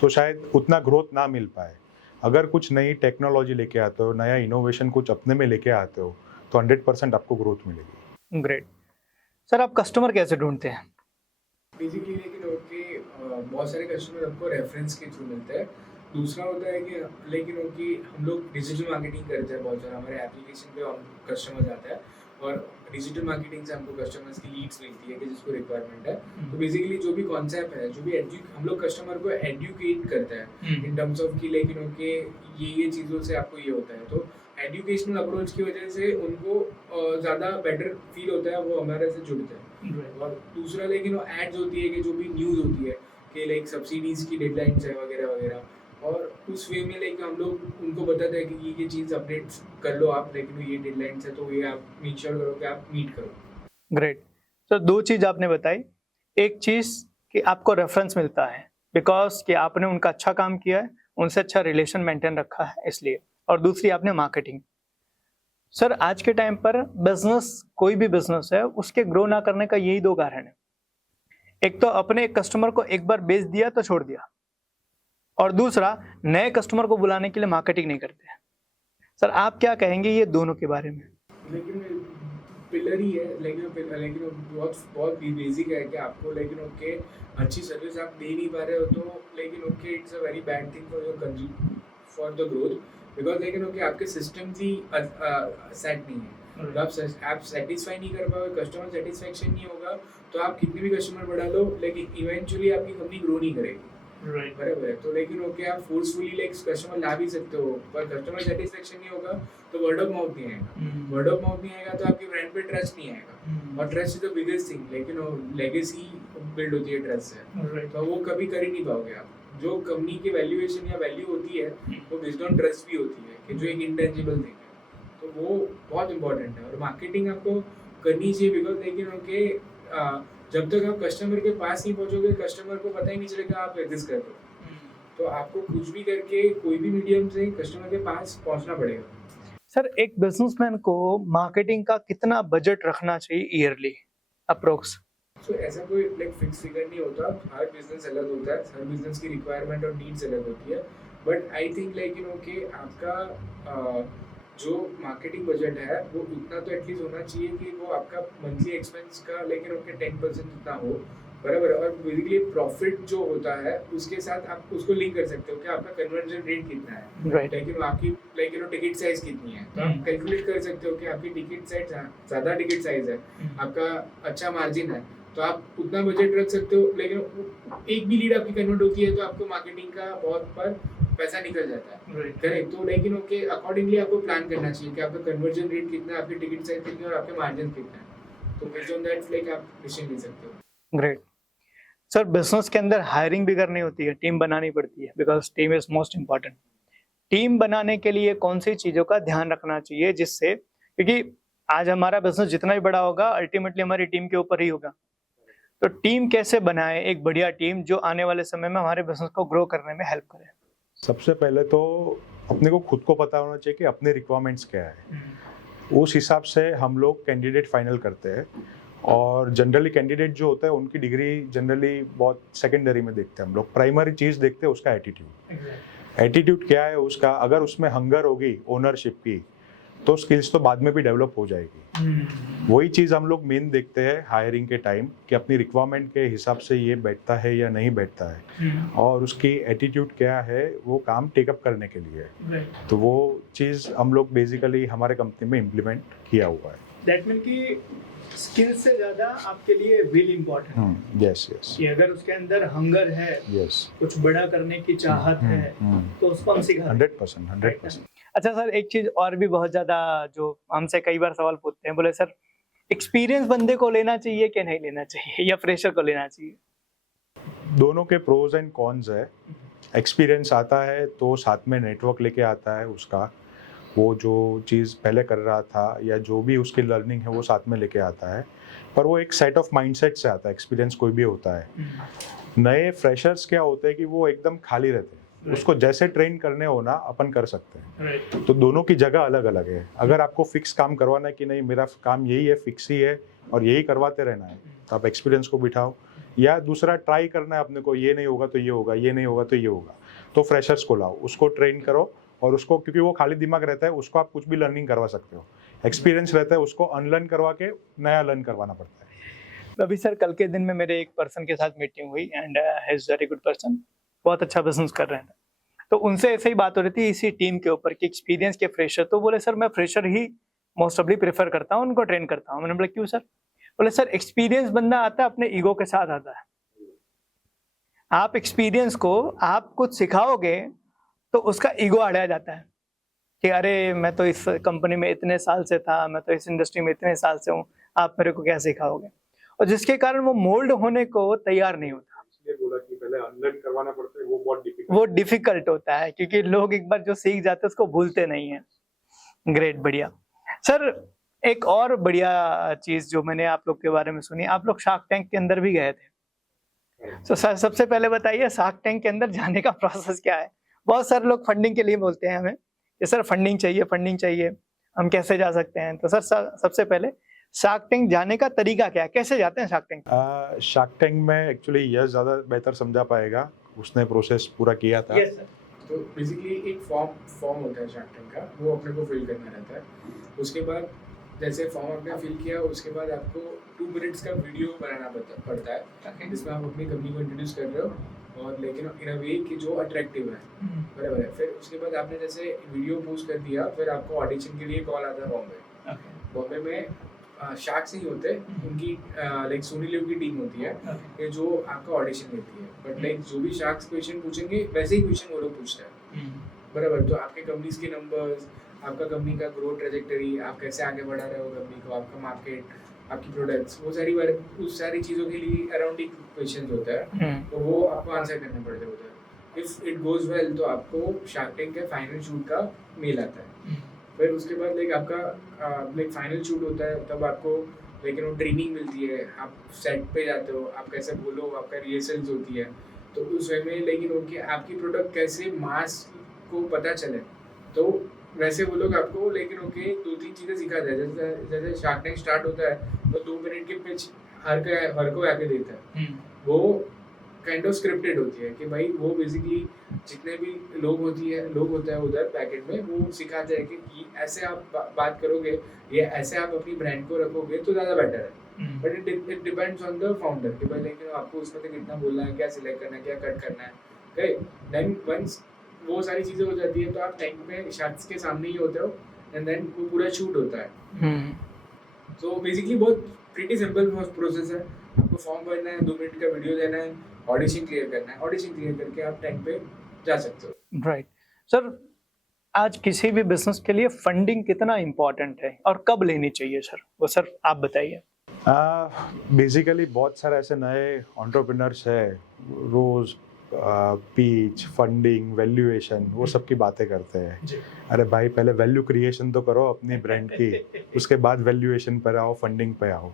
तो शायद उतना ग्रोथ ना मिल पाए। अगर कुछ नई टेक्नोलॉजी लेके आते हो, नया इनोवेशन कुछ अपने में लेके आते हो, तो 100% आपको ग्रोथ मिलेगी। ग्रेट सर, आप कस्टमर कैसे ढूंढते हैं? बेसिकली लेकिन ओके बहुत सारे कस्टमर आपको रेफरेंस के थ्रू मिलते हैं। दूसरा होता है कि लेकिन ओके हम लोग डिजिटल मार्केटिंग करते हैं बहुत सारा, हमारे एप्लीकेशन पे कस्टमर आता है और डिजिटल मार्केटिंग से हमको कस्टमर्स की लीड्स मिलती है कि जिसको रिक्वायरमेंट है। तो बेसिकली जो भी कॉन्सेप्ट है, जो भी हम लोग कस्टमर को एडुकेट करते हैं इन टर्म्स ऑफ कि लेकिन ओके ये चीज़ों से आपको ये होता है। तो एजुकेशनल अप्रोच की वजह से उनको ज़्यादा बेटर फील होता है, वो हमारे से जुड़ते हैं। और दूसरा लेकिन वो एड्स होती है कि जो भी न्यूज़ होती है कि लाइक सब्सिडीज़ की डेडलाइंस है वगैरह वगैरह, और उस वे में लाइक हम लोग उनको बताते हैं कि ये चीज़ अपडेट कर लो आप, लेकिन ये डेडलाइंस है तो ये आप मेक श्योर करो कि आप मीट करो। ग्रेट सर, दो चीज़ आपने बताई। एक चीज़ कि आपको रेफरेंस मिलता है बिकॉज कि आपने उनका अच्छा काम किया है, उनसे अच्छा रिलेशन मेंटेन रखा है इसलिए, और दूसरी आपने मार्केटिंग। सर आज के टाइम पर बिजनेस, कोई भी बिजनेस है, उसके ग्रो ना करने का यही दो कारण है। एक तो अपने कस्टमर को एक बार बेच दिया तो छोड़ दिया, और दूसरा नए कस्टमर को बुलाने के लिए मार्केटिंग नहीं करते हैं। सर आप क्या कहेंगे ये दोनों के बारे में? लेकिन पिलर ही है, लेकिन बहुत बेसिक है कि आपको लेकिन ओके अच्छी सर्विस आप दे नहीं पा रहे हो तो लेकिन okay it's a very bad thing for your for the growth, because लेकिन ओके आपके सिस्टम्स ही सेट नहीं है। तो आप सेटिस्फाई नहीं कर पाओगे, कस्टमर सेटिस्फेक्शन नहीं होगा, तो आप कितने भी कस्टमर बढ़ा लो लेकिन इवेंचुअली आपकी कंपनी ग्रो नहीं करेगी। बराबर है। तो लेकिन ओके आप फोर्सफुली लाइक कस्टमर ला भी सकते हो, पर कस्टमर सेटिस्फेक्शन नहीं होगा तो वर्ड ऑफ माउथ नहीं आएगा। वर्ड ऑफ माउथ नहीं आएगा तो आपकी ब्रांड पे ट्रस्ट नहीं आएगा, और trust is the biggest thing. लेकिन लेगेसी बिल्ड होती है ट्रस्ट से, तो वो कभी कर ही नहीं पाओगे आप। जो कंपनी की वैल्यूएशन या वैल्यू होती है वो बेस्ड ऑन ट्रस्ट भी होती है, कि जो एक इंटेंजिबल थिंग है, तो वो बहुत इंपॉर्टेंट है। और मार्केटिंग आपको करनी चाहिए, बिकॉज लेकिन ओके जब तक आप कस्टमर के पास नहीं पहुंचोगे, कस्टमर को पता ही नहीं चलेगा आप एग्जिस्ट करते हो। तो आपको कुछ भी करके कोई भी मीडियम से कस्टमर के पास पहुंचना पड़ेगा। सर एक बिजनेसमैन को मार्केटिंग का कितना बजट रखना चाहिए ईयरली अप्रोक्स? सो ऐसा कोई लाइक फिक्स फिगर नहीं होता, हर बिजनेस अलग होता है, हर बिजनेस की रिक्वायरमेंट और नीड्स अलग होती है। But I think like okay आपका जो मार्केटिंग बजट है वो उतना तो एटलीस्ट होना चाहिए कि वो आपका मंथली एक्सपेंस का लेकिन ओके 10% जितना हो, बराबर। और बेसिकली प्रॉफिट जो होता है उसके साथ आप उसको लिंक कर सकते हो कि आपका कन्वर्जन रेट कितना है, राइट। लेकिन आपकी लेकिन टिकट साइज कितनी है, तो आप कैलकुलेट कर सकते हो कि आपकी टिकट साइज ज़्यादा टिकट साइज है, आपका अच्छा मार्जिन है, तो आप उतना बजट रख सकते हो। लेकिन एक भी लीड आपकी कन्वर्ट होती है तो आपको मार्केटिंग का बहुत पर पैसा निकल जाता है, करेक्ट। तो लेकिन ओके अकॉर्डिंगली आपको प्लान करना चाहिए कि आपका कन्वर्जन रेट कितना है, आपकी टिकट साइज कितनी है और आपके मार्जिन कितना है, तो बेस्ड ऑन दैट लाइक आप डिसीजन ले सकते हो। ग्रेट सर, बिजनेस के अंदर हायरिंग भी करनी होती है, टीम बनानी पड़ती है, because team is most important. Team बनाने के लिए कौन सी चीज़ों का ध्यान रखना चाहिए, जिससे, क्योंकि आज हमारा बिजनेस जितना भी बड़ा होगा अल्टीमेटली हमारी टीम के ऊपर ही होगा। तो टीम कैसे बनाए एक बढ़िया टीम जो आने वाले समय में हमारे बिजनेस को ग्रो करने में हेल्प करे? सबसे पहले तो अपने को खुद को पता होना चाहिए कि अपने रिक्वायरमेंट्स क्या है। उस हिसाब से हम लोग कैंडिडेट फाइनल करते हैं। और जनरली कैंडिडेट जो होता है उनकी डिग्री जनरली बहुत सेकेंडरी में देखते हैं हम लोग। प्राइमरी चीज़ देखते हैं उसका एटीट्यूड। एटीट्यूड क्या है उसका, अगर उसमें हंगर होगी ओनरशिप की तो स्किल्स तो बाद में भी डेवलप हो जाएगी। वही चीज़ हम लोग मेन देखते हैं हायरिंग के टाइम कि अपनी रिक्वायरमेंट के हिसाब से ये बैठता है या नहीं बैठता है, और उसकी एटीट्यूड क्या है वो काम टेकअप करने के लिए। तो वो चीज़ हम लोग बेसिकली हमारे कंपनी में इम्प्लीमेंट किया हुआ है। दैट मीन कि स्किल से ज्यादा आपके लिए विल इम्पोर्टेंट है। यस यस कि अगर उसके अंदर हंगर है, यस, कुछ बड़ा करने की चाहत है, तो उसको हम सिखा 100%। अच्छा सर, एक चीज और भी बहुत ज्यादा जो हमसे कई बार सवाल पूछते हैं, बोले सर एक्सपीरियंस बंदे को लेना चाहिए कि नहीं लेना चाहिए, या फ्रेशर को लेना चाहिए? दोनों के प्रोज एंड कॉन्स है। एक्सपीरियंस आता है तो साथ में नेटवर्क लेके आता है उसका, वो जो चीज़ पहले कर रहा था या जो भी उसकी लर्निंग है वो साथ में लेके आता है, पर वो एक सेट ऑफ माइंडसेट से आता है। एक्सपीरियंस कोई भी होता है। नए फ्रेशर्स क्या होते हैं कि वो एकदम खाली रहते हैं, उसको जैसे ट्रेन करने हो ना अपन कर सकते हैं। तो दोनों की जगह अलग अलग है। अगर आपको फिक्स काम करवाना है कि नहीं मेरा काम यही है, फिक्स ही है और यही करवाते रहना है, तो आप एक्सपीरियंस को बिठाओ। या दूसरा ट्राई करना है अपने को, ये नहीं होगा तो ये होगा, ये नहीं होगा तो ये होगा, तो फ्रेशर्स को लाओ, उसको ट्रेन करो, और उसको, क्योंकि वो खाली दिमाग रहता है, उसको आप कुछ भी लर्निंग करवा सकते हो। एक्सपीरियंस रहता है उसको अनलर्न करवा के नया लर्न करवाना पड़ता है। अभी सर कल के दिन में मेरे एक पर्सन के साथ मीटिंग हुई and he is very good person, बहुत अच्छा बिजनेस कर रहे हैं। तो उनसे ऐसे ही बात हो रही थी इसी टीम के ऊपर कि एक्सपीरियंस के फ्रेशर, तो बोले सर मैं फ्रेशर ही मोस्ट ऑफली प्रेफर करता हूँ, उनको ट्रेन करता हूँ। मैंने बोला क्यों सर? बोले सर एक्सपीरियंस बंदा आता है अपने ईगो के साथ आता है। आप एक्सपीरियंस को आप कुछ सिखाओगे तो उसका ईगो अड़ाया जाता है कि अरे मैं तो इस कंपनी में इतने साल से था, मैं तो इस इंडस्ट्री में इतने साल से हूँ, आप मेरे को क्या सिखाओगे? और जिसके कारण वो मोल्ड होने को तैयार नहीं होता। इसलिए बोला कि पहले अनलर्न करवाना पड़ता है, वो डिफिकल्ट होता है क्योंकि लोग एक बार जो सीख जाते हैं उसको भूलते नहीं है। ग्रेट, बढ़िया सर। एक और बढ़िया चीज जो मैंने आप लोग के बारे में सुनी, आप लोग शार्क टैंक के अंदर भी गए थे। तो सर सबसे पहले बताइए शार्क टैंक के अंदर जाने का प्रोसेस क्या है? बहुत सारे लोग फंडिंग के लिए बोलते हैं हमें कि सर फंडिंग चाहिए, हम कैसे जा सकते हैं? तो सर सबसे पहले शार्क टैंक जाने का तरीका क्या है, कैसे जाते हैं शार्क टैंक? शार्क टैंक में एक्चुअली यह ज़्यादा बेहतर समझा पाएगा, उसने प्रोसेस पूरा किया था। Yes sir. तो बेसिकली एक फॉर्म होता है शार्क टैंक का, वो अपने को फिल करना रहता है। उसके बाद जैसे फॉर्म आपने फिल किया, उसके बाद आपको 2 मिनट्स का वीडियो बनाना पड़ता है, जिसमें आप अपनी कंपनी को इंट्रोड्यूस कर रहे हो, और लेकिन इन अ वे कि जो अट्रैक्टिव है। बराबर है। फिर उसके बाद आपने जैसे वीडियो पोस्ट कर दिया, फिर आपको ऑडिशन के लिए कॉल आता है बॉम्बे। बॉम्बे में शार्क्स नहीं होते, उनकी लाइक सोनी लिव की टीम होती है ये जो आपका ऑडिशन लेती है। बट लाइक जो भी शार्क्स क्वेश्चन पूछेंगे वैसे ही क्वेश्चन वो लोग पूछते हैं। बराबर। तो आपके कंपनीज के नंबर्स, आपका कंपनी का ग्रोथ ट्रेजेक्टरी, आप कैसे आगे बढ़ा रहे हो कंपनी को, आपका मार्केट, आपकी प्रोडक्ट्स, वो उस सारी चीज़ों के लिए अराउंड एक क्वेश्चन होता है, तो वो आपको आंसर करने पड़ते होते हैं। इफ इट गोज वेल तो आपको शार्क टैंक के फाइनल शूट का मेल आता है। फिर उसके बाद लाइक आपका लाइक फाइनल शूट होता है, तब आपको लेकिन वो ट्रेनिंग मिलती है, आप सेट पे जाते हो, आप कैसे बोलो, आपका रिहर्सल्स होती है। तो उस वे में लेकिन उनकी आपकी प्रोडक्ट कैसे मास को पता चले, तो वैसे वो लोग आपको लेकिन उनके 2-3 चीज़ें सिखाते हैं। जैसे शार्क टैंक स्टार्ट होता है तो 2 मिनट की पिच हर को आके देता है। वो काइंड ऑफ स्क्रिप्टेड होती है कि भाई वो बेसिकली जितने भी लोग होते हैं उधर पैकेट में, वो सिखाते हैं कि ऐसे आप बात करोगे, ये ऐसे आप अपनी ब्रांड को रखोगे तो ज़्यादा बेटर है। But it depends on the founder कि भाई लेकिन आपको उसमें से कितना बोलना है, क्या सिलेक्ट करना है, क्या कट करना है। करेक्ट। देन वंस वो सारी चीज़ें हो जाती है तो आप टैंक में शार्क्स के सामने ही होते हो, एंड देन वो पूरा शूट होता है। तो बेसिकली बहुत प्रीटी सिंपल प्रोसेस है। आपको फॉर्म भरना है, 2 मिनट का वीडियो देना है, ऑडिशन क्लियर करना है, ऑडिशन क्लियर करके आप टैंक पे जा सकते हो। राइट सर, आज किसी भी बिजनेस के लिए फंडिंग कितना इम्पोर्टेंट है और कब लेनी चाहिए सर, वो सर आप बताइए। बेसिकली बहुत सारे ऐसे नए एंटरप्रेन्योर्स है, रोज पीच, फंडिंग, वैल्यूएशन, वो सब की बातें करते हैं। अरे भाई पहले वैल्यू क्रिएशन तो करो अपनी ब्रांड की, उसके बाद वैल्यूएशन पर आओ, फंडिंग पे आओ।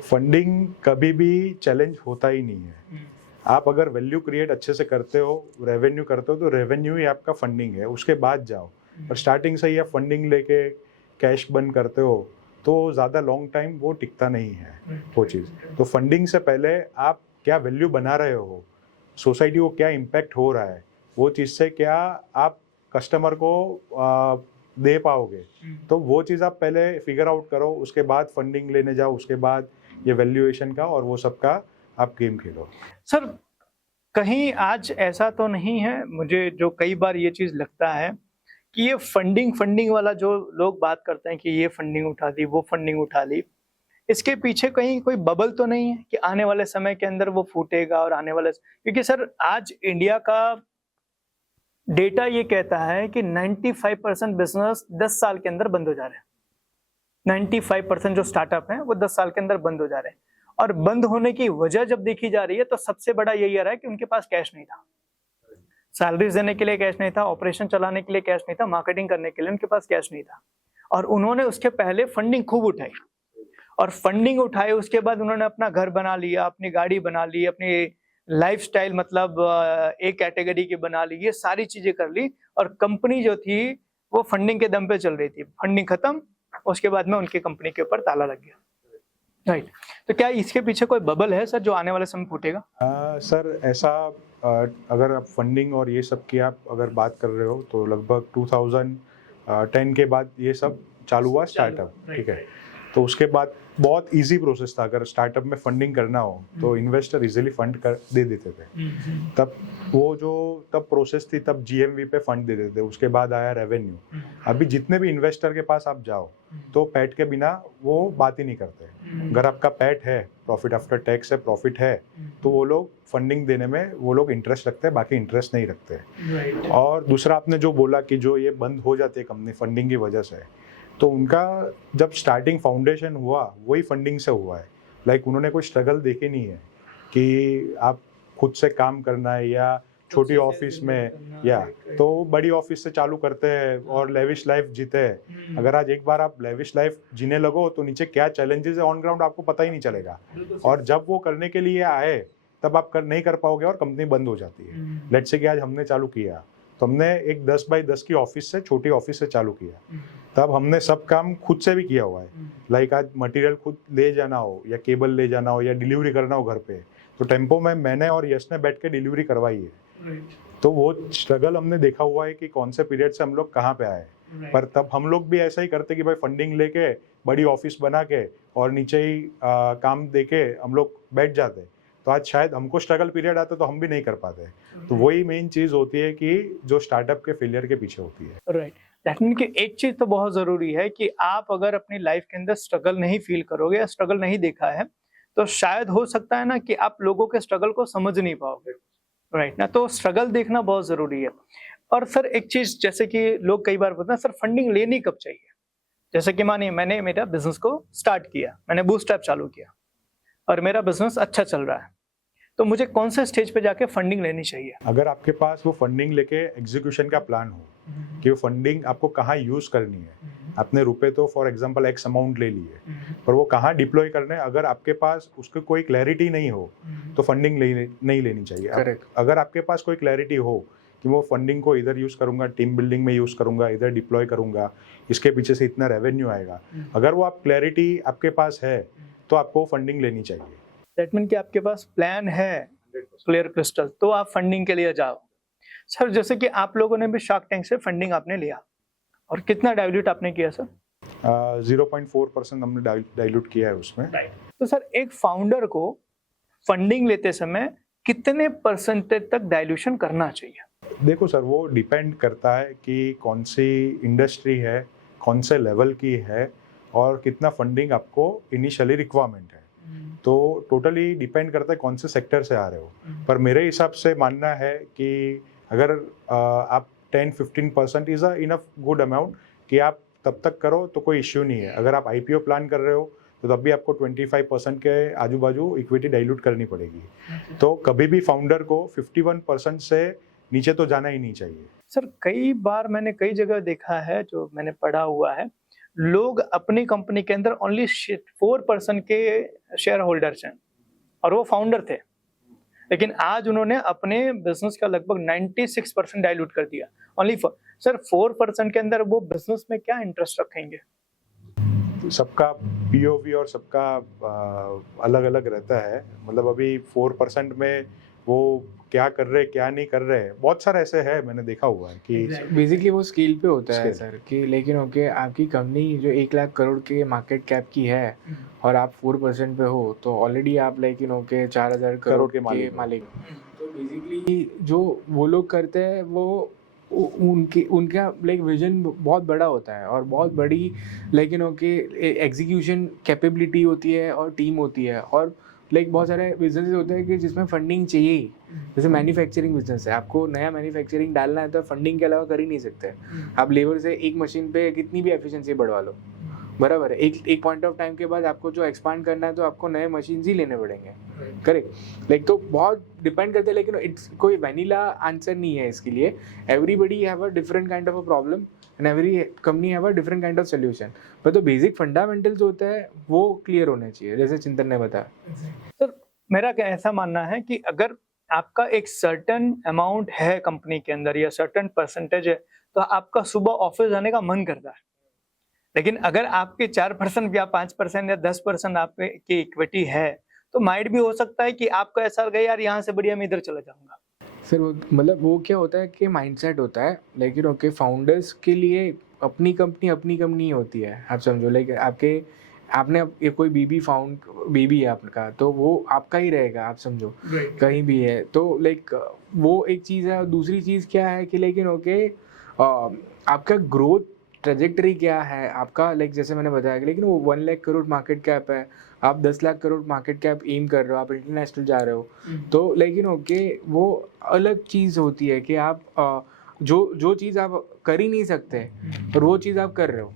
फंडिंग कभी भी चैलेंज होता ही नहीं है। आप अगर वैल्यू क्रिएट अच्छे से करते हो, रेवेन्यू करते हो, तो रेवेन्यू ही आपका फंडिंग है, उसके बाद जाओ। और स्टार्टिंग से ही आप फंडिंग लेके कैश बर्न करते हो तो ज़्यादा लॉन्ग टाइम वो टिकता नहीं है वो चीज़। तो फंडिंग से पहले आप क्या वैल्यू बना रहे हो, सोसाइटी को क्या इम्पैक्ट हो रहा है, वो चीज़ से क्या आप कस्टमर को दे पाओगे, तो वो चीज़ आप पहले फिगर आउट करो, उसके बाद फंडिंग लेने जाओ, उसके बाद ये वैल्यूएशन का और वो सब का आप गेम खेलो। सर कहीं आज ऐसा तो नहीं है, मुझे जो कई बार ये चीज लगता है कि ये फंडिंग वाला जो लोग बात करते हैं कि ये फंडिंग उठा दी, वो फंडिंग उठा ली, इसके पीछे कहीं कोई बबल तो नहीं है कि आने वाले समय के अंदर वो फूटेगा और आने वाले, क्योंकि सर आज इंडिया का डेटा ये कहता है कि 95% बिजनेस 10 साल के अंदर बंद हो जा रहे हैं। 95% जो स्टार्टअप हैं वो 10 साल के अंदर बंद हो जा रहे हैं, और बंद होने की वजह जब देखी जा रही है तो सबसे बड़ा यही आ रहा है कि उनके पास कैश नहीं था, सैलरीज देने के लिए कैश नहीं था, ऑपरेशन चलाने के लिए कैश नहीं था, मार्केटिंग करने के लिए उनके पास कैश नहीं था, और उन्होंने उसके पहले फंडिंग खूब उठाई, और फंडिंग उठाई उसके बाद उन्होंने अपना घर बना लिया, अपनी गाड़ी बना ली, अपनी लाइफस्टाइल मतलब एक कैटेगरी की बना ली, ये सारी चीजें कर ली, और कंपनी जो थी वो फंडिंग के दम पे चल रही थी। फंडिंग खत्म, उसके बाद में उनकी कंपनी के ऊपर ताला लग गया। राइट, तो क्या इसके पीछे कोई बबल है सर जो आने वाले समय फूटेगा? सर ऐसा अगर आप फंडिंग और ये सब की आप अगर बात कर रहे हो तो लगभग 2010 के बाद ये सब चालू हुआ स्टार्टअप, ठीक है। तो उसके बाद बहुत इजी प्रोसेस था, अगर स्टार्टअप में फंडिंग करना हो तो इन्वेस्टर इजीली फंड कर दे देते थे। तब वो जो तब प्रोसेस थी, तब जीएमवी पे फंड दे देते थे, उसके बाद आया रेवेन्यू। अभी जितने भी इन्वेस्टर के पास आप जाओ तो पैट के बिना वो बात ही नहीं करते। अगर आपका पैट है, प्रॉफिट आफ्टर टैक्स है, प्रॉफिट है, तो वो लोग फंडिंग देने में वो लोग इंटरेस्ट रखते हैं, बाकी इंटरेस्ट नहीं रखते। और दूसरा आपने जो बोला कि जो ये बंद हो जाती है कंपनी फंडिंग की वजह से, तो उनका जब स्टार्टिंग फाउंडेशन हुआ वही फंडिंग से हुआ है। लाइक उन्होंने कोई स्ट्रगल देखे नहीं है कि आप खुद से काम करना है या छोटी ऑफिस में, या तो बड़ी ऑफिस से चालू करते हैं और लेविश लाइफ जीते हैं। अगर आज एक बार आप लेविश लाइफ जीने लगो तो नीचे क्या चैलेंजेस है ऑन ग्राउंड आपको पता ही नहीं चलेगा, और जब वो करने के लिए आए तब आप नहीं कर पाओगे और कंपनी बंद हो जाती है। लेट्स से कि आज हमने चालू किया तो हमने एक 10 बाई 10 की ऑफिस से, छोटी ऑफिस से चालू किया, तब हमने सब काम खुद से भी किया हुआ है। लाइक आज मटेरियल खुद ले जाना हो या केबल ले जाना हो या डिलीवरी करना हो घर पे, तो टेम्पो में मैंने और यश ने बैठ के डिलीवरी करवाई है। तो वो स्ट्रगल हमने देखा हुआ है कि कौन से पीरियड से हम लोग कहाँ पे आए। पर तब हम लोग भी ऐसा ही करते कि भाई फंडिंग लेके बड़ी ऑफिस बना के और नीचे ही काम दे के हम लोग बैठ जाते, तो आज शायद हमको स्ट्रगल पीरियड आता तो हम भी नहीं कर पाते। तो वही मेन चीज होती है कि जो स्टार्टअप के फेलियर के पीछे होती है। राइट, दैट मीन कि एक चीज तो बहुत जरूरी है कि आप अगर अपनी लाइफ के अंदर स्ट्रगल नहीं फील करोगे या स्ट्रगल नहीं देखा है तो शायद हो सकता है ना कि आप लोगों के स्ट्रगल को समझ नहीं पाओगे। राइट ना, तो स्ट्रगल देखना बहुत जरूरी है। और सर एक चीज, जैसे कि लोग कई बार बोलते हैं सर फंडिंग लेनी कब चाहिए, जैसे कि मानिए मैंने मेरा बिजनेस को स्टार्ट किया, मैंने बूस्टस्ट्रैप चालू किया और मेरा बिजनेस अच्छा चल रहा है, तो मुझे कौन से स्टेज पे जाके फंडिंग लेनी चाहिए? अगर आपके पास वो फंडिंग लेके एग्जीक्यूशन का प्लान हो कि वो फंडिंग आपको कहाँ यूज करनी है, आपने रुपए तो फॉर एग्जांपल एक्स अमाउंट ले लिए, पर वो कहाँ डिप्लॉय करने, अगर आपके पास उसकी कोई क्लैरिटी नहीं हो तो फंडिंग नहीं लेनी चाहिए। अगर आपके पास कोई क्लैरिटी हो कि वो फंडिंग को इधर यूज करूंगा, टीम बिल्डिंग में यूज करूंगा, इधर डिप्लॉय करूंगा, इसके पीछे से इतना रेवेन्यू आएगा, अगर वो आप क्लैरिटी आपके पास है तो आपको फंडिंग लेनी चाहिए। दैट मीन कि आपके पास प्लान है क्लियर क्रिस्टल, तो आप फंडिंग के लिए जाओ। सर जैसे कि आप लोगों ने भी शार्क टैंक से फंडिंग आपने लिया, और कितना डाइल्यूट आपने किया सर? 0.4% हमने डाइल्यूट किया है उसमें। तो सर एक फाउंडर को फंडिंग लेते समय कितने परसेंटेज तक डाइल्यूशन करना चाहिए? देखो सर, वो डिपेंड करता है कि कौन सी इंडस्ट्री है, कौन से लेवल की है, और कितना फंडिंग आपको इनिशियली रिक्वायरमेंट है। तो टोटली डिपेंड करता है कौन से सेक्टर से आ रहे हो। पर मेरे हिसाब से मानना है कि अगर आप 10-15% is a enough good amount कि आप तब तक करो तो कोई इश्यू नहीं है। अगर आप आईपीओ प्लान कर रहे हो तो तब भी आपको 25% के आजू बाजू इक्विटी डाइल्यूट करनी पड़ेगी। तो कभी भी फाउंडर को 51% से नीचे तो जाना ही नहीं चाहिए। सर कई बार मैंने कई जगह देखा है, जो मैंने पढ़ा हुआ है, लोग अपनी कंपनी के अंदर ओनली 4% के शेयर होल्डर्स हैं और वो फाउंडर थे, लेकिन आज उन्होंने अपने बिजनेस का लगभग 96% डाइल्यूट कर दिया ओनली फॉर। सर 4% के अंदर वो बिजनेस में क्या इंटरेस्ट रखेंगे? सबका पीओवी और सबका अलग अलग रहता है। मतलब अभी 4% में वो क्या कर रहे क्या नहीं कर रहे, बहुत सारा ऐसे है, मैंने देखा हुआ है कि बेसिकली वो स्केल पे होता है Scale. सर कि लेकिन ओके आपकी कंपनी जो 1 लाख करोड़ के मार्केट कैप की है और आप 4% पे हो तो ऑलरेडी आप लेकिन ओके 4,000 करोड़ के मालिक तो बेसिकली जो वो लोग करते हैं वो उनका लाइक विजन बहुत बड़ा होता है और बहुत बड़ी लेकिन ओके एग्जीक्यूशन कैपेबिलिटी होती है और टीम होती है और लाइक बहुत सारे बिजनेस होते हैं कि जिसमें फंडिंग चाहिए ही। जैसे मैन्युफैक्चरिंग बिजनेस है, आपको नया मैन्युफैक्चरिंग डालना है तो फंडिंग के अलावा कर ही नहीं सकते। आप लेबर से एक मशीन पे कितनी भी एफिशिएंसी बढ़वा लो, बराबर है, एक पॉइंट ऑफ टाइम के बाद आपको जो एक्सपांड करना है तो आपको नए मशीन ही लेने पड़ेंगे, करेक्ट। लाइक तो बहुत डिपेंड करते हैं, लेकिन इट्स कोई वैनिला आंसर नहीं है इसके लिए। Everybody have a different kind of a problem and every company have a different kind of solution, पर तो बेसिक फंडामेंटल्स होता है वो क्लियर होने चाहिए, जैसे चिंतन ने बताया। सर मेरा क्या ऐसा मानना है कि अगर आपका एक सर्टेन अमाउंट है कंपनी के अंदर या सर्टेन परसेंटेज है तो आपका सुबह ऑफिस जाने का मन करता है, लेकिन अगर आपके 4% या 5% या 10% आपकी इक्विटी है तो माइट भी हो सकता है कि आपको ऐसा लगे यार यहाँ से बढ़िया मैं इधर चला जाऊंगा। सर वो मतलब वो क्या होता है कि माइंडसेट होता है, लेकिन ओके फाउंडर्स के लिए अपनी कंपनी होती है, आप समझो। लाइक आपने ये कोई बेबी है आपका तो वो आपका ही रहेगा, आप समझो कहीं भी है तो लाइक वो एक चीज़ है। और दूसरी चीज़ क्या है कि लेकिन ओके आपका ग्रोथ ट्रेजेक्टरी क्या है आपका, लाइक जैसे मैंने बताया कि लेकिन वो 1 लाख करोड़ मार्केट कैप है, आप 10 lakh crore market cap aim कर रहे हो, आप इंटरनेशनल जा रहे हो तो लेकिन ओके वो अलग चीज़ होती है कि आप जो चीज़ आप कर ही नहीं सकते और वो चीज़ आप कर रहे हो,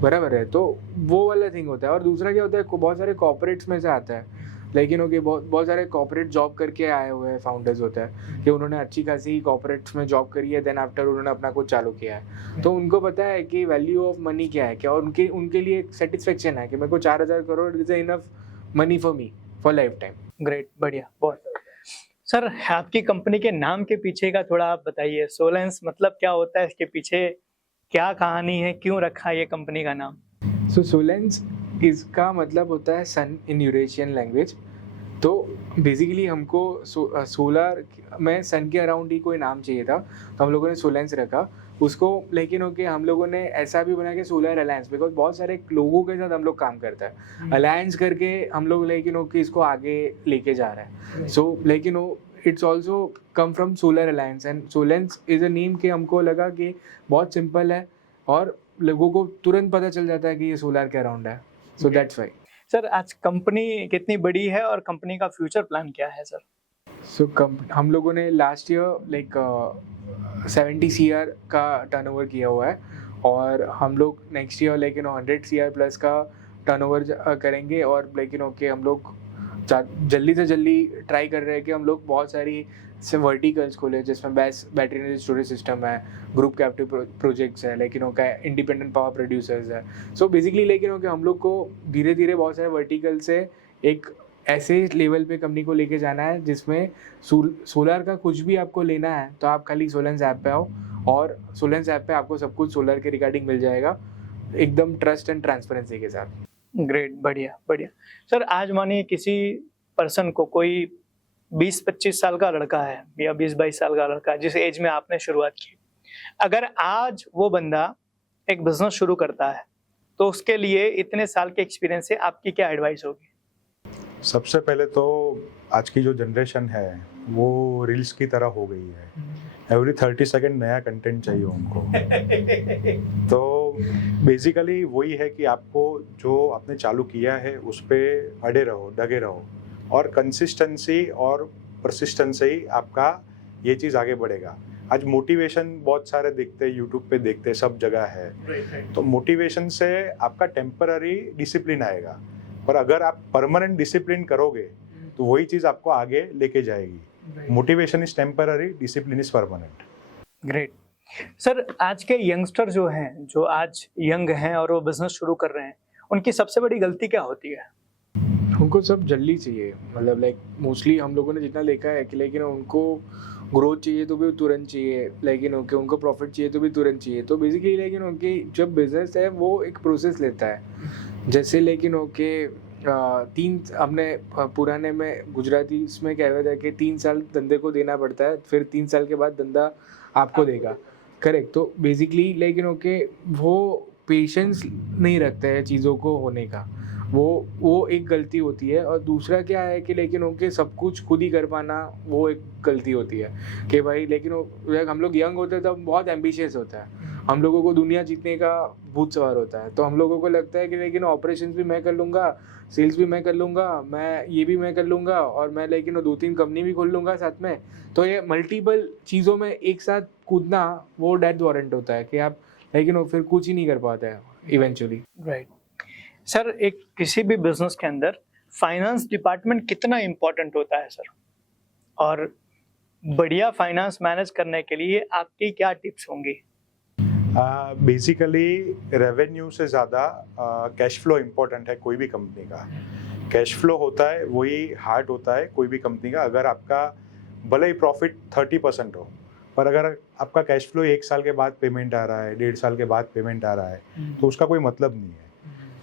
बराबर है, तो वो वाला थिंग होता है। और दूसरा क्या होता है, बहुत सारे कॉर्पोरेट्स में से आता है, लेकिन ओके बहुत सारे कॉर्पोरेट जॉब करके आए हुए हैं फाउंडर्स होते हैं कि उन्होंने अच्छी खासी कॉर्पोरेट्स में जॉब करी है, देन आफ्टर उन्होंने अपना कुछ चालू किया है तो उनको पता है कि वैल्यू ऑफ मनी क्या है, क्या और उनके लिए एक सेटिस्फेक्शन है कि मेरे को 4,000 crore is enough money for me for life time. Great, बढ़िया, बहुत। सर आपकी कंपनी के नाम के पीछे का थोड़ा आप बताइए, सोलेंस मतलब क्या होता है, इसके पीछे क्या कहानी है, क्यों रखा ये कंपनी का नाम? सो सोलेंस इसका मतलब होता है सन इन यूरेशियन लैंग्वेज। तो बेसिकली हमको सोलर में सन के अराउंड ही कोई नाम चाहिए था तो हम लोगों ने सोलेंस रखा उसको। लेकिन ओके हम लोगों ने ऐसा भी बना कि सोलर अलायंस, बिकॉज बहुत सारे लोगों के साथ हम लोग काम करते हैं अलायंस करके हम लोग, लेकिन ओके इसको आगे लेके जा रहे हैं। सो लेकिन वो it's also come from solar alliance and Solence is a name कि हमको लगा कि बहुत सिंपल है और लोगों को तुरंत पता चल जाता है कि ये सोलर के अराउंड है, सो दैट्स वाई। सर आज कंपनी कितनी बड़ी है और कंपनी का फ्यूचर प्लान क्या है सर? सो हम लोगों ने लास्ट ईयर लाइक 70 CR का टर्नओवर किया हुआ है और हम लोग नेक्स्ट ईयर लेकिन 100 CR प्लस का टर्नओवर करेंगे। और लेकिन ओके हम लोग जल्दी से जल्दी ट्राई कर रहे हैं कि हम लोग बहुत सारी वर्टिकल्स खोले जिसमें बैटरी एनर्जी स्टोरेज सिस्टम है, ग्रुप कैप्टिव प्रोजेक्ट्स है, लेकिन ओके इंडिपेंडेंट पावर प्रोड्यूसर्स है। सो बेसिकली लेकिन ओके हम लोग को धीरे धीरे बहुत सारे वर्टिकल से एक ऐसे लेवल पे कंपनी को लेके जाना है जिसमें सोलर का कुछ भी आपको लेना है तो आप खाली सोलेंस ऐप पे आओ और सोलेंस ऐप पे आपको सब कुछ सोलर के रिगार्डिंग मिल जाएगा एकदम ट्रस्ट एंड ट्रांसपेरेंसी के साथ। ग्रेट, बढ़िया बढ़िया। सर आज मानिए किसी पर्सन को, कोई 20-25 साल का लड़का है या 20-22 साल का लड़का है जिस एज में आपने शुरुआत की, अगर आज वो बंदा एक बिजनेस शुरू करता है तो उसके लिए इतने साल के एक्सपीरियंस से आपकी क्या एडवाइस होगी? सबसे पहले तो आज की जो जनरेशन है वो रील्स की तरह हो गई है, एवरी 30 सेकंड नया कंटेंट चाहिए उनको। तो बेसिकली वही है कि आपको जो आपने चालू किया है उस पर अड़े रहो, डगे रहो और कंसिस्टेंसी और परसिस्टेंस से ही आपका ये चीज़ आगे बढ़ेगा। आज मोटिवेशन बहुत सारे दिखते हैं, यूट्यूब पे देखते हैं, सब जगह है। तो मोटिवेशन से आपका टेम्पररी डिसिप्लिन आएगा, पर अगर आप परमानेंट डिसिप्लिन करोगे तो वही चीज़ आपको आगे लेके जाएगी। Motivation is temporary, discipline is permanent. Great. Sir आज के यंगस्टर जो हैं, जो आज यंग हैं और वो बिजनेस शुरू कर रहे हैं, उनकी सबसे बड़ी गलती क्या होती है? उनको सब जल्दी चाहिए, मतलब लाइक मोस्टली हम लोगों ने जितना देखा है कि लेकिन उनको ग्रोथ चाहिए तो भी तुरंत चाहिए, लेकिन ओके उनको प्रॉफिट चाहिए तो भी तुरंत चाहिए। तो बेसिकली लेकिन ओके जब बिजनेस है वो एक प्रोसेस लेता है, जैसे लेकिन ओके तीन हमने पुराने में गुजराती इसमें कहावत है कि 3 साल धंधे को देना पड़ता है, फिर 3 साल के बाद धंधा आपको देगा। करेक्ट। तो बेसिकली लेकिन ओके वो पेशेंस नहीं रखते हैं चीज़ों को होने का, वो एक गलती होती है। और दूसरा क्या है कि लेकिन ओके सब कुछ खुद ही कर पाना वो एक गलती होती है कि भाई लेकिन हम लोग यंग होते हैं तब बहुत एम्बिशियस होता है, हम लोगों को दुनिया जीतने का भूत सवार होता है, तो हम लोगों को लगता है कि लेकिन ऑपरेशन भी मैं कर लूँगा, सेल्स भी मैं कर लूँगा, मैं ये भी मैं कर लूँगा, और मैं लेकिन 2-3 कंपनी भी खोल लूँगा साथ में। तो ये मल्टीपल चीज़ों में एक साथ कूदना वो डेथ वारंट होता है कि आप लेकिन वो फिर कुछ ही नहीं कर पाते हैं इवेंचुअली। राइट सर, एक किसी भी बिजनेस के अंदर फाइनेंस डिपार्टमेंट कितना इम्पोर्टेंट होता है सर, और बढ़िया फाइनेंस मैनेज करने के लिए आपकी क्या टिप्स होंगी? बेसिकली रेवेन्यू से ज़्यादा कैश फ्लो इम्पोर्टेंट है कोई भी कंपनी का। कैश फ्लो होता है वही हार्ट होता है कोई भी कंपनी का। अगर आपका भले ही प्रॉफिट 30% हो, पर अगर आपका कैश फ्लो 1 साल के बाद पेमेंट आ रहा है, 1.5 साल के बाद पेमेंट आ रहा है, तो उसका कोई मतलब नहीं है।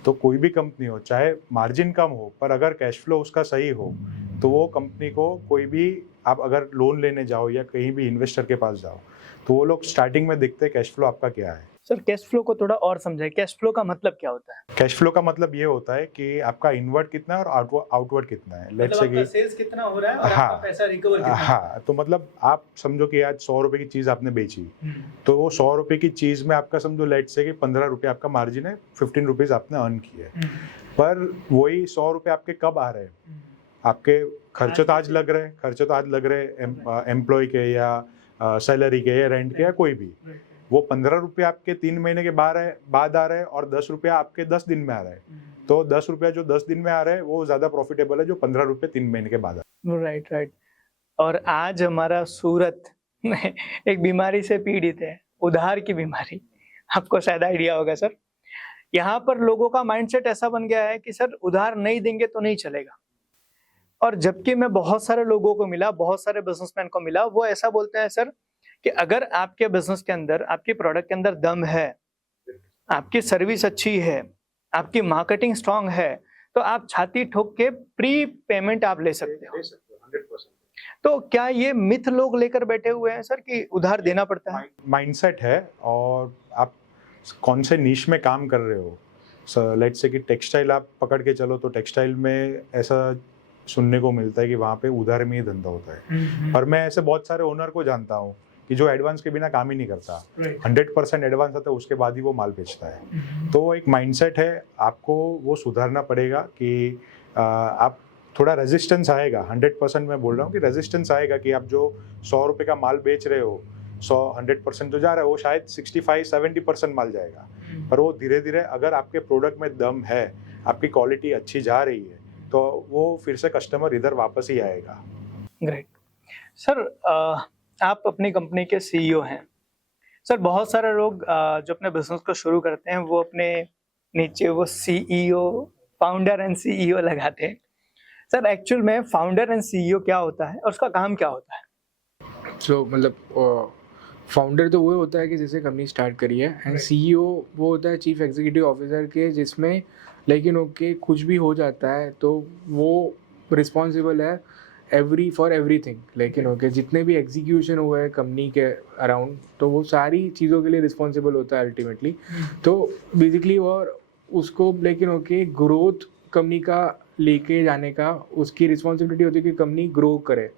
तो कोई भी कंपनी हो, चाहे मार्जिन कम हो, पर अगर कैश फ्लो उसका सही हो, तो वो कंपनी को कोई भी, आप अगर लोन लेने जाओ या कहीं भी इन्वेस्टर के पास जाओ, तो वो लोग स्टार्टिंग में देखते हैं कैश फ्लो आपका क्या है। सर कैश फ्लो को थोड़ा और समझाइए, कैश फ्लो का मतलब क्या होता है? कैश फ्लो का मतलब ये होता है कि आपका इनवर्ड कितना है और आउटवर्ड कितना है। लेट्स से कि सेल्स कितना हो रहा है और हाँ, आपका पैसा रिकवर कितना है? हाँ, तो मतलब आप समझो कि आज 100 रुपए की चीज़ आपने बेची, तो वो 100 रुपए की चीज़ में आपका समझो लेट्स से कि 15 रुपये आपका मार्जिन है, 15 रुपीज़ आपने अर्न किए। पर वही 100 रुपये आपके कब आ रहे हैं? आपके खर्चे तो आज लग रहे हैं एम्प्लॉय के या सैलरी के या रेंट के या कोई भी। वो 15 रुपये आपके 3 महीने के बाद आ रहे हैं और 10 रुपया आपके 10 दिन में आ रहे हैं। तो 10 रुपया जो 10 दिन में आ रहे हैं वो ज़्यादा प्रॉफिटेबल है जो 15 रुपये 3 महीने के बाद आ रहे हैं। Right right. और आज हमारा सूरत एक बीमारी से पीड़ित है, उधार की बीमारी। आपको शायद आइडिया होगा सर। यहाँ पर लोगों का माइंडसेट ऐसा बन गया है कि सर उधार नहीं देंगे तो नहीं चलेगा। और जबकि मैं बहुत सारे लोगों को मिला, बहुत सारे बिजनेसमैन को मिला, वो ऐसा बोलते हैं सर कि अगर आपके बिजनेस के अंदर, आपके प्रोडक्ट के अंदर दम है, आपकी सर्विस अच्छी है, आपकी मार्केटिंग स्ट्रांग है, तो आप छाती ठोक के प्री पेमेंट आप ले सकते हो। 100%। तो क्या ये मिथ लोग लेकर बैठे हुए हैं सर कि उधार देना पड़ता है? माइंडसेट है, और आप कौन से नीश में काम कर रहे हो। लेट्स से कि टेक्सटाइल आप पकड़ के चलो, तो टेक्सटाइल में ऐसा सुनने को मिलता है कि वहाँ पे उधार में ही धंधा होता है। और मैं ऐसे बहुत सारे ओनर को जानता हूँ कि जो एडवांस के बिना काम ही नहीं करता। 100% एडवांस आता है, उसके बाद ही वो माल बेचता है। तो एक माइंडसेट है, आपको वो सुधारना पड़ेगा कि आप थोड़ा रेजिस्टेंस आएगा। 100% मैं बोल रहा हूँ कि रेजिस्टेंस आएगा कि आप जो 100 रुपये का माल बेच रहे हो, 100% जो जा रहा है वो शायद 65-70% माल जाएगा। पर वो धीरे धीरे, अगर आपके प्रोडक्ट में दम है, आपकी क्वालिटी अच्छी जा रही है, तो वो फिर से कस्टमर इधर वापस ही आएगा। ग्रेट सर, आप अपनी कंपनी के सीईओ हैं सर। बहुत सारे लोग जो अपने बिजनेस को शुरू करते हैं वो अपने नीचे वो सीईओ, फाउंडर एंड सीईओ लगाते हैं। सर एक्चुअल में फाउंडर एंड सीईओ क्या होता है और उसका काम क्या होता है? सो मतलब फाउंडर तो वो होता है कि जैसे कंपनी स्टार्ट करी है, एंड सीईओ वो होता है चीफ एग्जीक्यूटिव ऑफिसर के, जिसमें लेकिन ओके कुछ भी हो जाता है तो वो रिस्पॉन्सिबल है फॉर एवरीथिंग। लेकिन ओके जितने भी एग्जीक्यूशन हुए हैं कंपनी के अराउंड, तो वो सारी चीज़ों के लिए रिस्पॉन्सिबल होता है अल्टीमेटली। तो बेसिकली और उसको लेकिन ओके ग्रोथ कंपनी का लेके जाने का उसकी रिस्पॉन्सिबिलिटी होती है कि कंपनी ग्रो करे,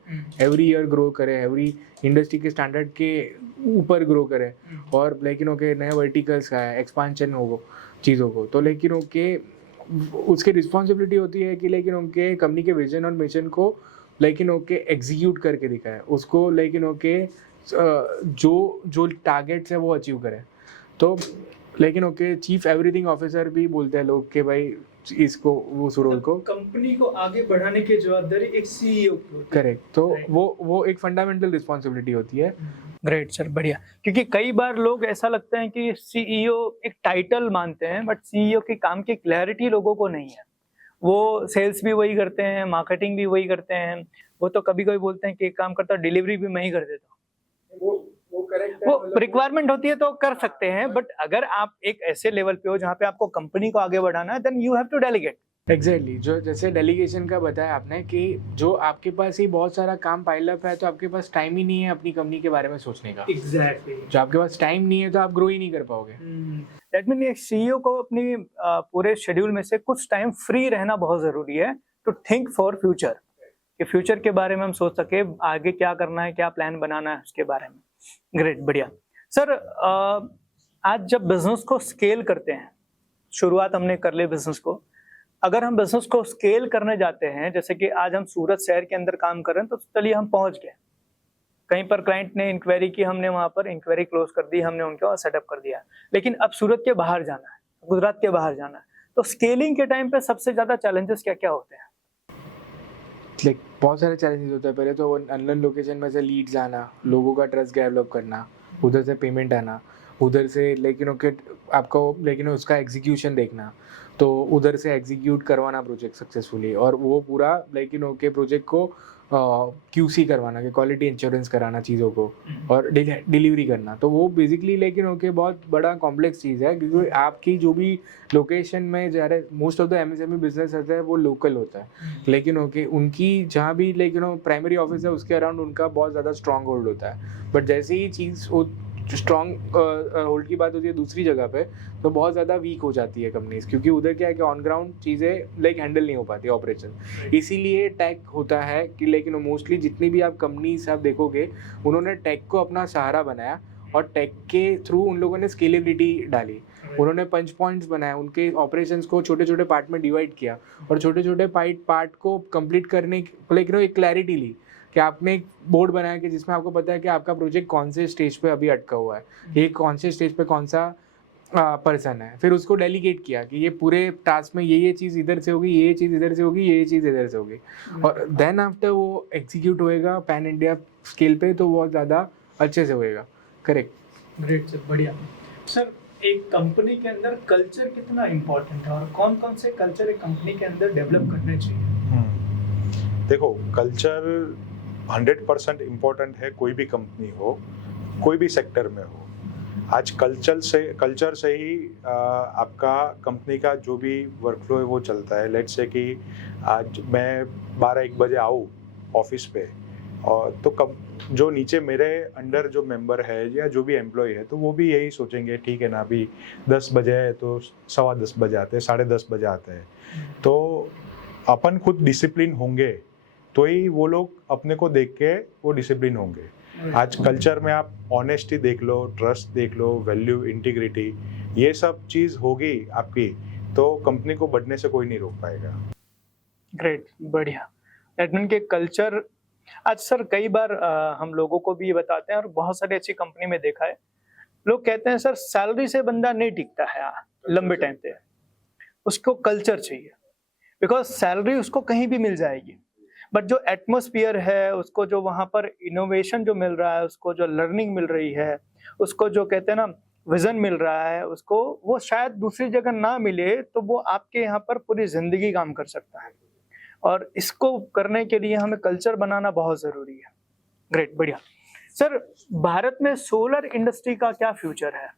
एवरी ईयर ग्रो करे, एवरी इंडस्ट्री के स्टैंडर्ड के ऊपर ग्रो करे, और लेकिन ओके नए वर्टिकल्स का है, एक्सपांशन हो चीज़ों को। तो लेकिन ओके उसकी रिस्पॉन्सिबिलिटी होती है कि लेकिन उनके कंपनी के विजन और मिशन को लेकिन ओके एग्जीक्यूट करके दिखाए उसको, लेकिन ओके जो टारगेट्स है वो अचीव करे। तो लेकिन ओके चीफ एवरीथिंग ऑफिसर भी बोलते हैं लोग कि भाई इसको उस रोल को, कंपनी को आगे बढ़ाने की जवाबदारी एक सीईओ की होती है। करेक्ट। तो वो एक फंडामेंटल रिस्पॉन्सिबिलिटी होती है। ग्रेट सर, बढ़िया। क्योंकि कई बार लोग ऐसा लगता है कि सीईओ एक टाइटल मानते हैं, बट सीईओ के काम की क्लैरिटी लोगों को नहीं है। वो सेल्स भी वही करते हैं, मार्केटिंग भी वही करते हैं, वो तो कभी कभी बोलते हैं कि एक काम करता हूँ डिलीवरी भी मैं ही कर देता हूँ, वो करेक्ट है, वो मतलब रिक्वायरमेंट होती है तो कर सकते हैं, बट अगर आप एक ऐसे लेवल पे हो जहाँ पे आपको कंपनी को आगे बढ़ाना है then you have to delegate. Exactly जो जैसे डेलीगेशन का बताया आपने कि जो आपके पास ही बहुत सारा काम पाइल अप है तो आपके पास टाइम ही नहीं है अपनी कंपनी के बारे में सोचने का। एग्जैक्टली, जो आपके पास टाइम नहीं है तो आप ग्रो ही नहीं कर पाओगे। दैट मीन एक सीईओ को अपनी पूरे शेड्यूल में से कुछ टाइम फ्री रहना बहुत जरूरी है टू थिंक फॉर फ्यूचर, कि फ्यूचर के बारे में हम सोच सके आगे क्या करना है, क्या प्लान बनाना है उसके बारे में। ग्रेट, बढ़िया सर। आज जब बिजनेस को स्केल करते हैं, शुरुआत हमने कर ली बिजनेस को, अगर हम बिजनेस को स्केल करने जाते हैं, जैसे कि आज हम सूरत शहर के अंदर काम कर रहे हैं, तो चलिए हम पहुंच गए कहीं पर, क्लाइंट ने इंक्वायरी की, हमने वहां पर इंक्वायरी क्लोज कर दी, हमने उनका सेटअप कर दिया, लेकिन अब सूरत के बाहर जाना है, गुजरात के बाहर जाना है, तो स्केलिंग के टाइम पे सबसे ज्यादा चैलेंजेस क्या क्या होते हैं? लाइक बहुत सारे चैलेंजेस होते हैं। पहले तो अननोन लोकेशन में से लीड्स आना, लोगों का ट्रस्ट डेवलप करना, उधर से पेमेंट आना, उधर से लेकिन ओके आपको लेकिन उसका एग्जीक्यूशन देखना, तो उधर से एग्जीक्यूट करवाना प्रोजेक्ट सक्सेसफुली, और वो पूरा लेकिन ओके प्रोजेक्ट को QC करवाना, कि क्वालिटी इंश्योरेंस कराना चीज़ों को, और डिलीवरी करना। तो वो बेसिकली लेकिन ओके बहुत बड़ा कॉम्प्लेक्स चीज़ है, क्योंकि आपकी जो भी लोकेशन में जा रहे, most of the MSME business होता है वो लोकल होता है, लेकिन ओके उनकी जहाँ भी लेकिन प्राइमरी ऑफिस है उसके अराउंड उनका बहुत ज़्यादा स्ट्रॉन्ग होल्ड होता है। बट जैसे ही चीज़ स्ट्रॉन्ग होल्ड की बात होती है दूसरी जगह पे, तो बहुत ज़्यादा वीक हो जाती है कंपनीज, क्योंकि उधर क्या है कि ऑन ग्राउंड चीज़ें लाइक हैंडल नहीं हो पाती ऑपरेशन। इसीलिए टेक होता है कि लेकिन मोस्टली जितनी भी आप कंपनीज आप देखोगे, उन्होंने टेक को अपना सहारा बनाया, और टेक के थ्रू उन लोगों ने स्केलेबिलिटी डाली। उन्होंने पंच पॉइंट्स बनाए, उनके ऑपरेशंस को छोटे छोटे पार्ट में डिवाइड किया, और छोटे छोटे पार्ट को कंप्लीट करने लेकिन एक क्लैरिटी ली कि आपने एक बोर्ड बनाया कि जिसमें आपको पता है कि आपका प्रोजेक्ट कौन से स्टेज पे अभी अटका हुआ है, ये कौन से स्टेज पे कौन सा पर्सन है। फिर उसको डेलीगेट किया कि ये पूरे टास्क में ये चीज़ इधर से होगी, ये चीज़ इधर से होगी, ये चीज़ इधर से होगी, और देन आफ्टर वो एग्जीक्यूट होएगा पैन इंडिया स्केल पे, तो बहुत ज़्यादा अच्छे से होएगा। करेक्ट। ग्रेट सर, बढ़िया सर। एक कंपनी के अंदर कल्चर कितना इम्पोर्टेंट है, और कौन कौन से कल्चर एक कंपनी के अंदर डेवलप करने चाहिए? देखो, कल्चर 100% इम्पोर्टेंट है, कोई भी कंपनी हो, कोई भी सेक्टर में हो। आज कल्चर से ही आपका कंपनी का जो भी वर्कफ्लो है वो चलता है। लेट्स से कि आज मैं 12-1 बजे आऊँ ऑफिस पे, और तो जो नीचे मेरे अंडर जो मेंबर है या जो भी एम्प्लॉय है, तो वो भी यही सोचेंगे, ठीक है ना, अभी 10 बजे है तो 10:15 बजे आते हैं, 10:30 बजे आते हैं। तो अपन खुद डिसिप्लिन होंगे तो ही वो लोग अपने को देख के वो डिसिप्लिन होंगे। आज कल्चर में आप ऑनेस्टी देख लो, ट्रस्ट देख लो, वैल्यू, इंटीग्रिटी, ये सब चीज़ होगी आपकी, तो कंपनी को बढ़ने से कोई नहीं रोक पाएगा। ग्रेट, बढ़िया। दैट मीन के कल्चर, आज सर कई बार हम लोगों को भी ये बताते हैं, और बहुत सारी अच्छी कंपनी में देखा है, लोग कहते हैं सर सैलरी से बंदा नहीं टिकता है लंबे टाइम पे, उसको कल्चर चाहिए, बिकॉज सैलरी उसको कहीं भी मिल जाएगी, बट जो एटमॉस्फेयर है, उसको जो वहाँ पर इनोवेशन जो मिल रहा है, उसको जो लर्निंग मिल रही है, उसको जो कहते हैं ना विजन मिल रहा है, उसको वो शायद दूसरी जगह ना मिले, तो वो आपके यहाँ पर पूरी जिंदगी काम कर सकता है, और इसको करने के लिए हमें कल्चर बनाना बहुत जरूरी है। ग्रेट, बढ़िया सर। भारत में सोलर इंडस्ट्री का क्या फ्यूचर है?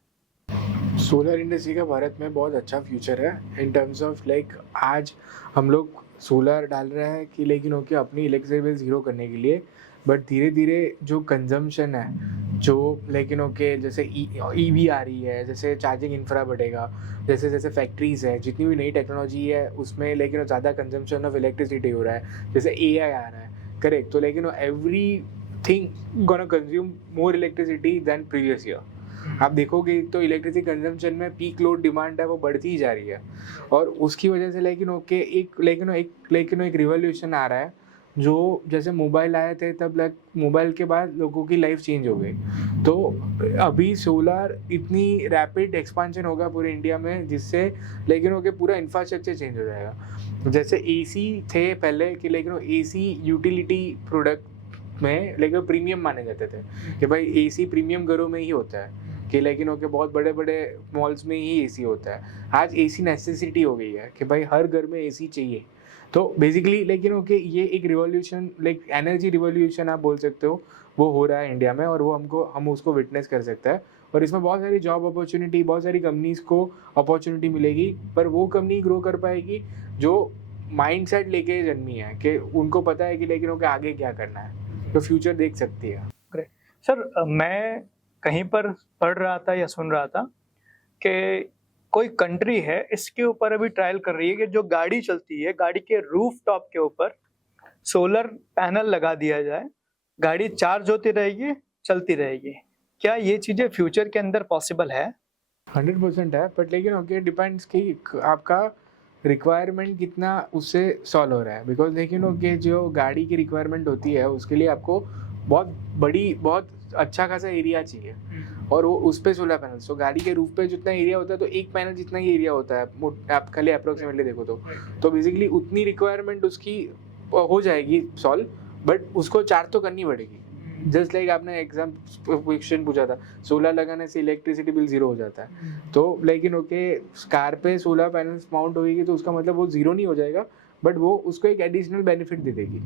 सोलर इंडस्ट्री का भारत में बहुत अच्छा फ्यूचर है इन टर्म्स ऑफ लाइक आज हम लोग सोलर डाल रहे हैं कि लेकिन ओके अपनी इलेक्ट्रिसिटी बिल ज़ीरो करने के लिए, बट धीरे धीरे जो कंजम्पशन है, जो लेकिन ओके जैसे EV आ रही है, जैसे चार्जिंग इंफ्रा बढ़ेगा, जैसे जैसे फैक्ट्रीज़ है, जितनी भी नई टेक्नोलॉजी है उसमें लेकिन ज़्यादा कंजम्पशन ऑफ इलेक्ट्रिसिटी हो रहा है, जैसे AI आ रहा है, करेक्ट। तो लेकिन every thing gonna consume more electricity than previous year. आप देखोगे तो इलेक्ट्रिसिटी कंजम्पशन में पीक लोड डिमांड है वो बढ़ती ही जा रही है, और उसकी वजह से लेकिन ओके एक रिवॉल्यूशन आ रहा है, जो जैसे मोबाइल आए थे तब मोबाइल के बाद लोगों की लाइफ चेंज हो गई। तो अभी सोलर इतनी रैपिड एक्सपांशन होगा पूरे इंडिया में, जिससे लेकिन ओके पूरा इंफ्रास्ट्रक्चर चेंज हो जाएगा। जैसे AC थे पहले कि लेकिन AC यूटिलिटी प्रोडक्ट में लेकिन प्रीमियम माने जाते थे कि भाई AC प्रीमियम घरों में ही होता है, कि लेकिन ओके बहुत बड़े बड़े मॉल्स में ही AC होता है। आज AC नेसेसिटी हो गई है कि भाई हर घर में AC चाहिए। तो बेसिकली लेकिन ओके ये एक रिवॉल्यूशन लाइक एनर्जी रिवॉल्यूशन आप बोल सकते हो वो हो रहा है इंडिया में, और वो हम उसको विटनेस कर सकते हैं। और इसमें बहुत सारी जॉब अपॉर्चुनिटी, बहुत सारी कंपनीज को अपॉर्चुनिटी मिलेगी, पर वो कंपनी ग्रो कर पाएगी जो माइंडसेट लेके जन्मी है कि उनको पता है कि लेकिन ओके आगे क्या करना है, तो फ्यूचर देख सकती है। सर मैं कहीं पर पढ़ रहा था या सुन रहा था कि कोई कंट्री है इसके ऊपर अभी ट्रायल कर रही है कि जो गाड़ी चलती है, गाड़ी के रूफ टॉप के ऊपर सोलर पैनल लगा दिया जाए, गाड़ी चार्ज होती रहेगी, चलती रहेगी। क्या ये चीजें फ्यूचर के अंदर पॉसिबल है? 100% है, बट लेकिन ओके डिपेंड्स कि आपका रिक्वायरमेंट कितना उससे सॉल्व हो रहा है। बिकॉज लेकिन ओके जो गाड़ी की रिक्वायरमेंट होती है उसके लिए आपको बहुत बड़ी, बहुत अच्छा खासा एरिया चाहिए, और वो उस पे सोलर पैनल, सो गाड़ी के रूफ पे जितना एरिया होता है तो एक पैनल जितना ही एरिया होता है, आप खाली अप्रोक्सीमेटली देखो तो बेसिकली उतनी रिक्वायरमेंट उसकी हो जाएगी सॉल्व, बट उसको चार्ज तो करनी पड़ेगी। जस्ट लाइक आपने एग्जाम क्वेश्चन पूछा था, सोलर लगाने से इलेक्ट्रिसिटी बिल 0 हो जाता है, तो लेकिन ओके कार पे सोलर पैनल्स माउंट होगी तो उसका मतलब वो 0 नहीं हो जाएगा, बट वो उसको एक एडिशनल बेनिफिट दे देगी।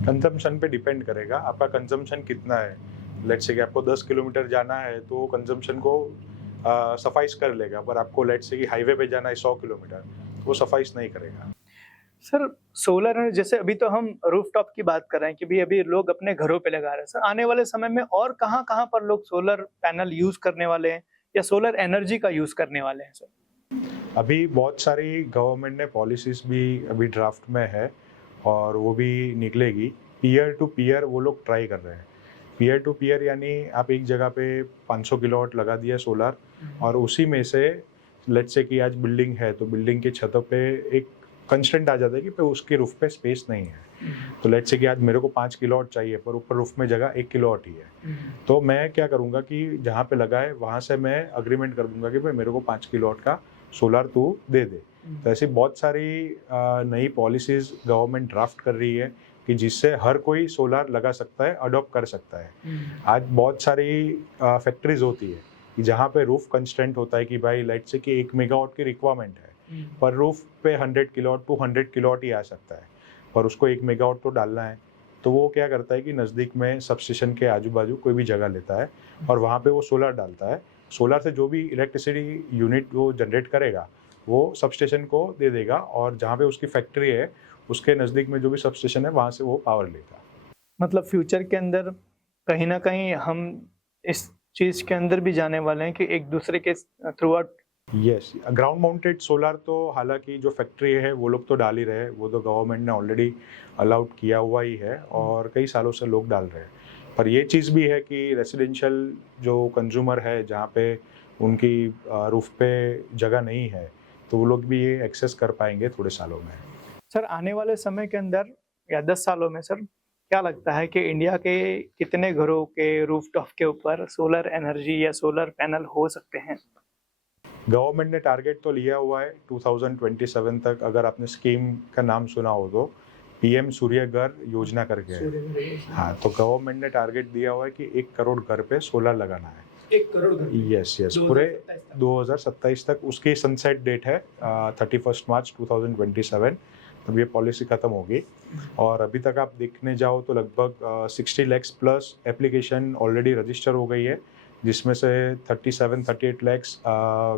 कंजम्पशन पे डिपेंड करेगा, आपका कंजम्पशन कितना है। लेट्स से कि आपको 10 किलोमीटर जाना है तो कंजम्पशन को सफाइस कर लेगा, पर आपको लेट्स से कि हाईवे पे जाना है 100 किलोमीटर, वो सफाइस नहीं करेगा। सर सोलर, जैसे अभी तो हम रूफटॉप की बात कर रहे हैं कि भी अभी लोग अपने घरों पे लगा रहे हैं, सर आने वाले समय में और कहाँ कहाँ पर लोग सोलर पैनल यूज करने वाले हैं या सोलर एनर्जी का यूज करने वाले हैं? सर अभी बहुत सारी गवर्नमेंट ने पॉलिसीज भी अभी ड्राफ्ट में है और वो भी निकलेगी। पीयर टू पीयर वो लोग ट्राई कर रहे हैं। पीयर टू पीयर यानी आप एक जगह पे 500 किलोवाट लगा दिया सोलर, और उसी में से लेट्स से कि आज बिल्डिंग है तो बिल्डिंग की छतों पे एक कंस्टेंट आ जाता है कि उसके रूफ पे स्पेस नहीं है, तो लेट्स से कि आज मेरे को 5 किलोवाट चाहिए पर ऊपर रूफ में जगह 1 किलोवाट ही है, तो मैं क्या करूँगा कि जहाँ पे लगा है वहाँ से मैं अग्रीमेंट कर दूंगा कि भाई मेरे को 5 किलोवाट का सोलर तू दे दे। तो ऐसी बहुत सारी नई पॉलिसीज गवर्नमेंट ड्राफ्ट कर रही है कि जिससे हर कोई सोलर लगा सकता है, अडॉप्ट कर सकता है। आज बहुत सारी फैक्ट्रीज होती है कि जहाँ पे रूफ कंस्टेंट होता है कि भाई लाइट से कि 1 मेगावाट की रिक्वायरमेंट है, पर रूफ पे 100 किलोवाट 200 किलोवाट ही आ सकता है, पर उसको 1 मेगावाट तो डालना है। तो वो क्या करता है कि नज़दीक में सबस्टेशन के आजू बाजू कोई भी जगह लेता है और वहाँ पे वो सोलर डालता है। सोलर से जो भी इलेक्ट्रिसिटी यूनिट वो जनरेट करेगा वो सबस्टेशन को दे देगा, और जहाँ पे उसकी फैक्ट्री है उसके नज़दीक में जो भी सबस्टेशन है वहाँ से वो पावर लेगा। मतलब फ्यूचर के अंदर कहीं ना कहीं हम इस चीज़ के अंदर भी जाने वाले हैं कि एक दूसरे के through out. Yes, ground mounted solar तो हालांकि जो फैक्ट्री है वो लोग तो डाल ही रहे हैं, वो तो गवर्नमेंट ने ऑलरेडी अलाउड किया हुआ ही है और कई सालों से लोग डाल रहे हैं। पर ये चीज़ भी है कि रेसिडेंशियल जो कंज्यूमर है जहाँ पे उनकी रूफ पे जगह नहीं है तो वो लोग भी ये एक्सेस कर पाएंगे थोड़े सालों में। सर आने वाले समय के अंदर या 10 सालों में सर क्या लगता है कि इंडिया के कितने घरों के रूफटॉप के ऊपर सोलर एनर्जी या सोलर पैनल हो सकते हैं? गवर्नमेंट ने टारगेट तो लिया हुआ है 2027 तक। अगर आपने स्कीम का नाम सुना हो तो PM सूर्य घर योजना करके है। हाँ, तो गवर्नमेंट ने टारगेट दिया हुआ है कि 1 करोड़ घर पे सोलर लगाना है। 1 करोड़ घर। यस, पूरे 2027 तक उसकी सनसेट डेट है 31 मार्च 2027, तब ये पॉलिसी खत्म होगी। और अभी तक आप देखने जाओ तो लगभग 60 lakh plus application already register हो गई है, जिसमें से 37-38 लाख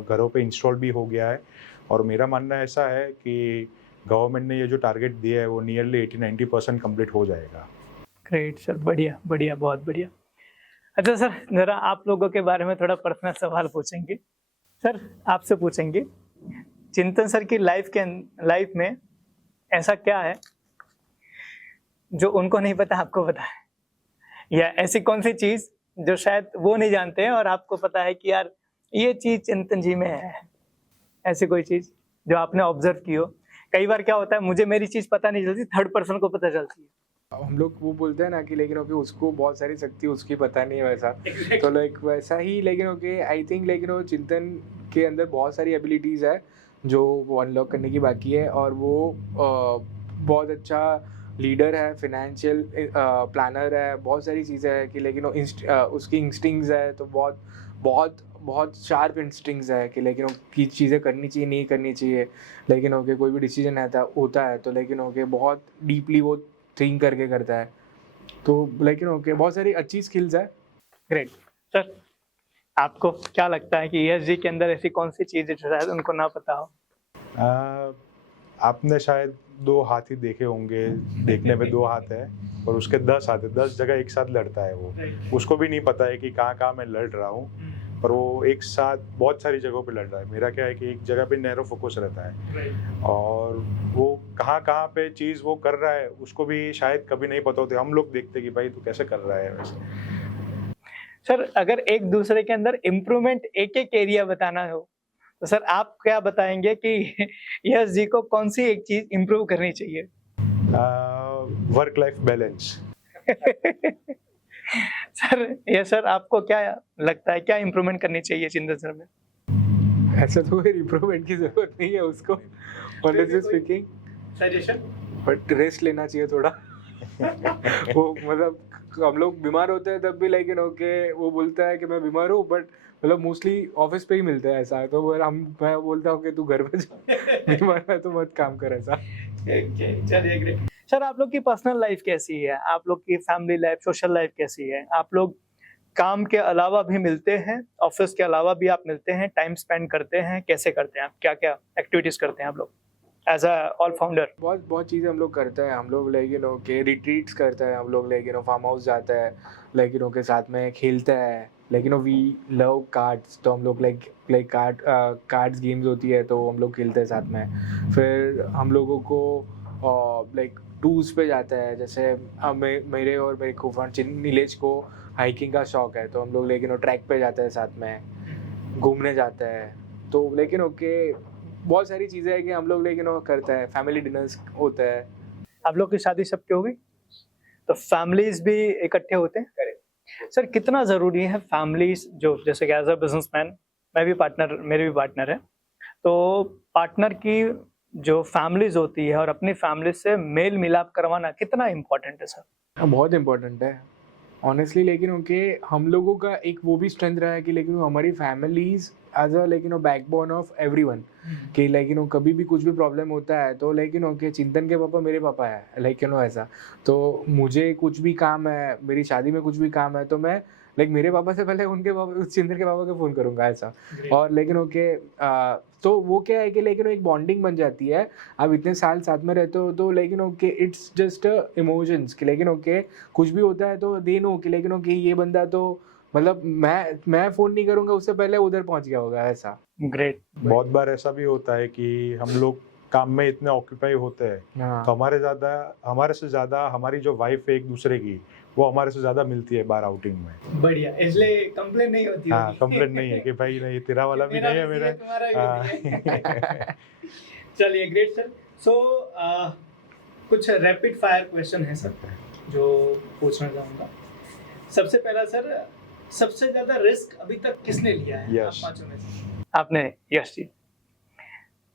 घरों पे इंस्टॉल भी हो गया है। और मेरा मानना ऐसा है कि गवर्नमेंट ने ये जो टारगेट दिया है वो नियरली 80-90% कंप्लीट हो जाएगा। ग्रेट सर, बढ़िया बढ़िया, बहुत बढ़िया। अच्छा सर, ज़रा आप लोगों के बारे में थोड़ा पर्सनल सवाल पूछेंगे। सर आपसे पूछेंगे, चिंतन सर की लाइफ में ऐसा क्या है जो उनको नहीं पता आपको पता है, या ऐसी कौन सी चीज़ जो शायद वो नहीं जानते हैं और आपको पता है कि यार ये चीज़ चिंतन जी में है? ऐसी कोई चीज़ जो आपने ऑब्जर्व की हो। कई बार क्या होता है, मुझे मेरी चीज़ पता नहीं चलती, थर्ड पर्सन को पता चलती है। हम लोग वो बोलते हैं ना कि लेकिन ओके उसको बहुत सारी शक्ति उसकी पता नहीं है वैसा, तो लाइक वैसा ही लेकिन ओके आई थिंक लेकिन वो चिंतन के अंदर बहुत सारी एबिलिटीज़ है जो वो अनलॉक करने की बाकी है, और वो बहुत अच्छा लीडर है, फिनेंशियल प्लानर है, बहुत सारी चीज़ें हैं कि लेकिन वो उसकी इंस्टिंक्ट्स है, तो बहुत बहुत बहुत शार्प इंस्टिंक्ट्स है कि लेकिन की चीज़ें करनी चाहिए नहीं करनी चाहिए, लेकिन ओके कोई भी डिसीजन होता है तो लेकिन ओके बहुत डीपली वो थिंक करके करता है, तो लेकिन ओके बहुत सारी अच्छी स्किल्स है। ग्रेट सर, आपको क्या लगता है कि ESG के अंदर ऐसी कौन सी चीज़ है जो शायद उनको ना पता हो? आपने शायद 2 हाथी देखे होंगे, देखने में 2 हाथ है और उसके 10 हाथ है, 10 जगह एक साथ लड़ता है वो। उसको भी नहीं पता है कि कहाँ मैं लड़ रहा हूँ, पर वो एक साथ बहुत सारी जगहों पे लड़ रहा है। मेरा क्या है कि एक जगह पे नैरो फोकस रहता है और वो कहाँ पे चीज़ वो कर रहा है उसको भी शायद कभी नहीं पता होती। हम लोग देखते कि भाई तू कैसे कर रहा है वैसे। सर, अगर एक दूसरे के अंदर इम्प्रूवमेंट एक एरिया बताना हो तो सर आप क्या बताएंगे कि ESG को कौन सी एक चीज इम्प्रूव करनी चाहिए? Work life balance. सर ये सर आपको क्या लगता है, क्या इम्प्रूवमेंट करनी चाहिए चिंतन सर में? ऐसा तो कोई इम्प्रूवमेंट की जरूरत नहीं है उसको, honestly speaking, suggestion, but rest लेना चाहिए थोड़ा। वो मतलब हम लोग बीमार होते हैं तब भी लेकिन ओके वो बोलता है कि मैं बीमार हूँ, बट मतलब मोस्टली ऑफिस पे ही मिलता है ऐसा, तो मैं बोलता हूँ कि तू घर पे जा, बीमार है तो मत काम कर ऐसा। चलिए ग्रेट। सर आप लोग की पर्सनल लाइफ कैसी है, आप लोग की फैमिली लाइफ, सोशल लाइफ कैसी है? आप लोग काम के अलावा भी मिलते हैं, ऑफिस के अलावा भी आप मिलते हैं, टाइम स्पेंड करते हैं, कैसे करते हैं आप, क्या क्या एक्टिविटीज करते हैं आप लोग एज अ ऑल फाउंडर? बहुत चीज़ें हम लोग करते हैं। हम लोग लेकिन ओके रिट्रीट्स करते हैं, हम लोग लेकिन फार्म हाउस जाते हैं, लेकिन ओके साथ में खेलते हैं, लेकिन वी लव कार्ड्स, तो हम लोग लाइक कार्ड्स गेम्स होती है तो हम लोग खेलते हैं साथ में। फिर हम लोगों को लाइक टूर्स पे जाते हैं, जैसे मेरे और मेरे कोफ्रेंड नीलेश को हाइकिंग का शौक है, तो हम लोग लेकिन ट्रैक पे जाते हैं साथ में, घूमने जाते हैं, तो लेकिन ओके बहुत सारी चीज़ें हैं कि हम लोग लेकिन करते हैं। फैमिली डिनर्स होता है। आप लोग की शादी सबकी हो गई तो फैमिलीज भी इकट्ठे होते हैं? सर कितना जरूरी है फैमिलीज, जो जैसे कि एज अ बिजनेसमैन मैं भी पार्टनर, मेरे भी पार्टनर है, तो पार्टनर की जो फैमिलीज होती है और अपनी फैमिली से मेल मिलाप करवाना कितना इम्पोर्टेंट है सर? बहुत इम्पोर्टेंट है ऑनेस्टली, लेकिन उनके हम लोगों का एक वो भी स्ट्रेंथ रहा है कि लेकिन हमारी फैमिलीज एज अ लेकिन बैकबोन ऑफ एवरीवन, कि लेकिन कभी भी कुछ भी प्रॉब्लम होता है तो लेकिन ओके चिंतन के पापा मेरे पापा है, लेकिन ऐसा तो मुझे कुछ भी काम है, मेरी शादी में कुछ भी काम है तो मैं मेरे पापा से पहले उनके पापा, चिंतन के पापा को फ़ोन करूँगा ऐसा। और लेकिन ओके तो वो क्या है कि लेकिन एक बॉन्डिंग बन जाती है। आप इतने साल साथ में रहते हो तो लेकिन ओके इट्स जस्ट इमोशंस कि लेकिन ओके कुछ भी होता है तो दे नो कि लेकिन ओके ये बंदा तो मतलब मैं फ़ोन नहीं करूँगा उससे पहले उधर पहुँच गया होगा ऐसा। ग्रेट। बहुत बार ऐसा भी होता है कि हम लोग काम में इतने ऑक्यूपाई होते हैं, हाँ। तो हमारे से ज़्यादा हमारी जो वाइफ है एक दूसरे की, वो हमारे से ज़्यादा मिलती है बाहर आउटिंग में। बढ़िया, इसलिए कंप्लेन नहीं होती। हाँ, कंप्लेंट नहीं है कि भाई नहीं तेरा वाला भी नहीं है मेरा। चलिए ग्रेट सर। सो कुछ रैपिड फायर क्वेश्चन है सर जो पूछना चाहूँगा। सबसे पहला सर, सबसे ज्यादा रिस्क अभी तक किसने लिया है? यश। आप पांचों में से। आपने, यश जी।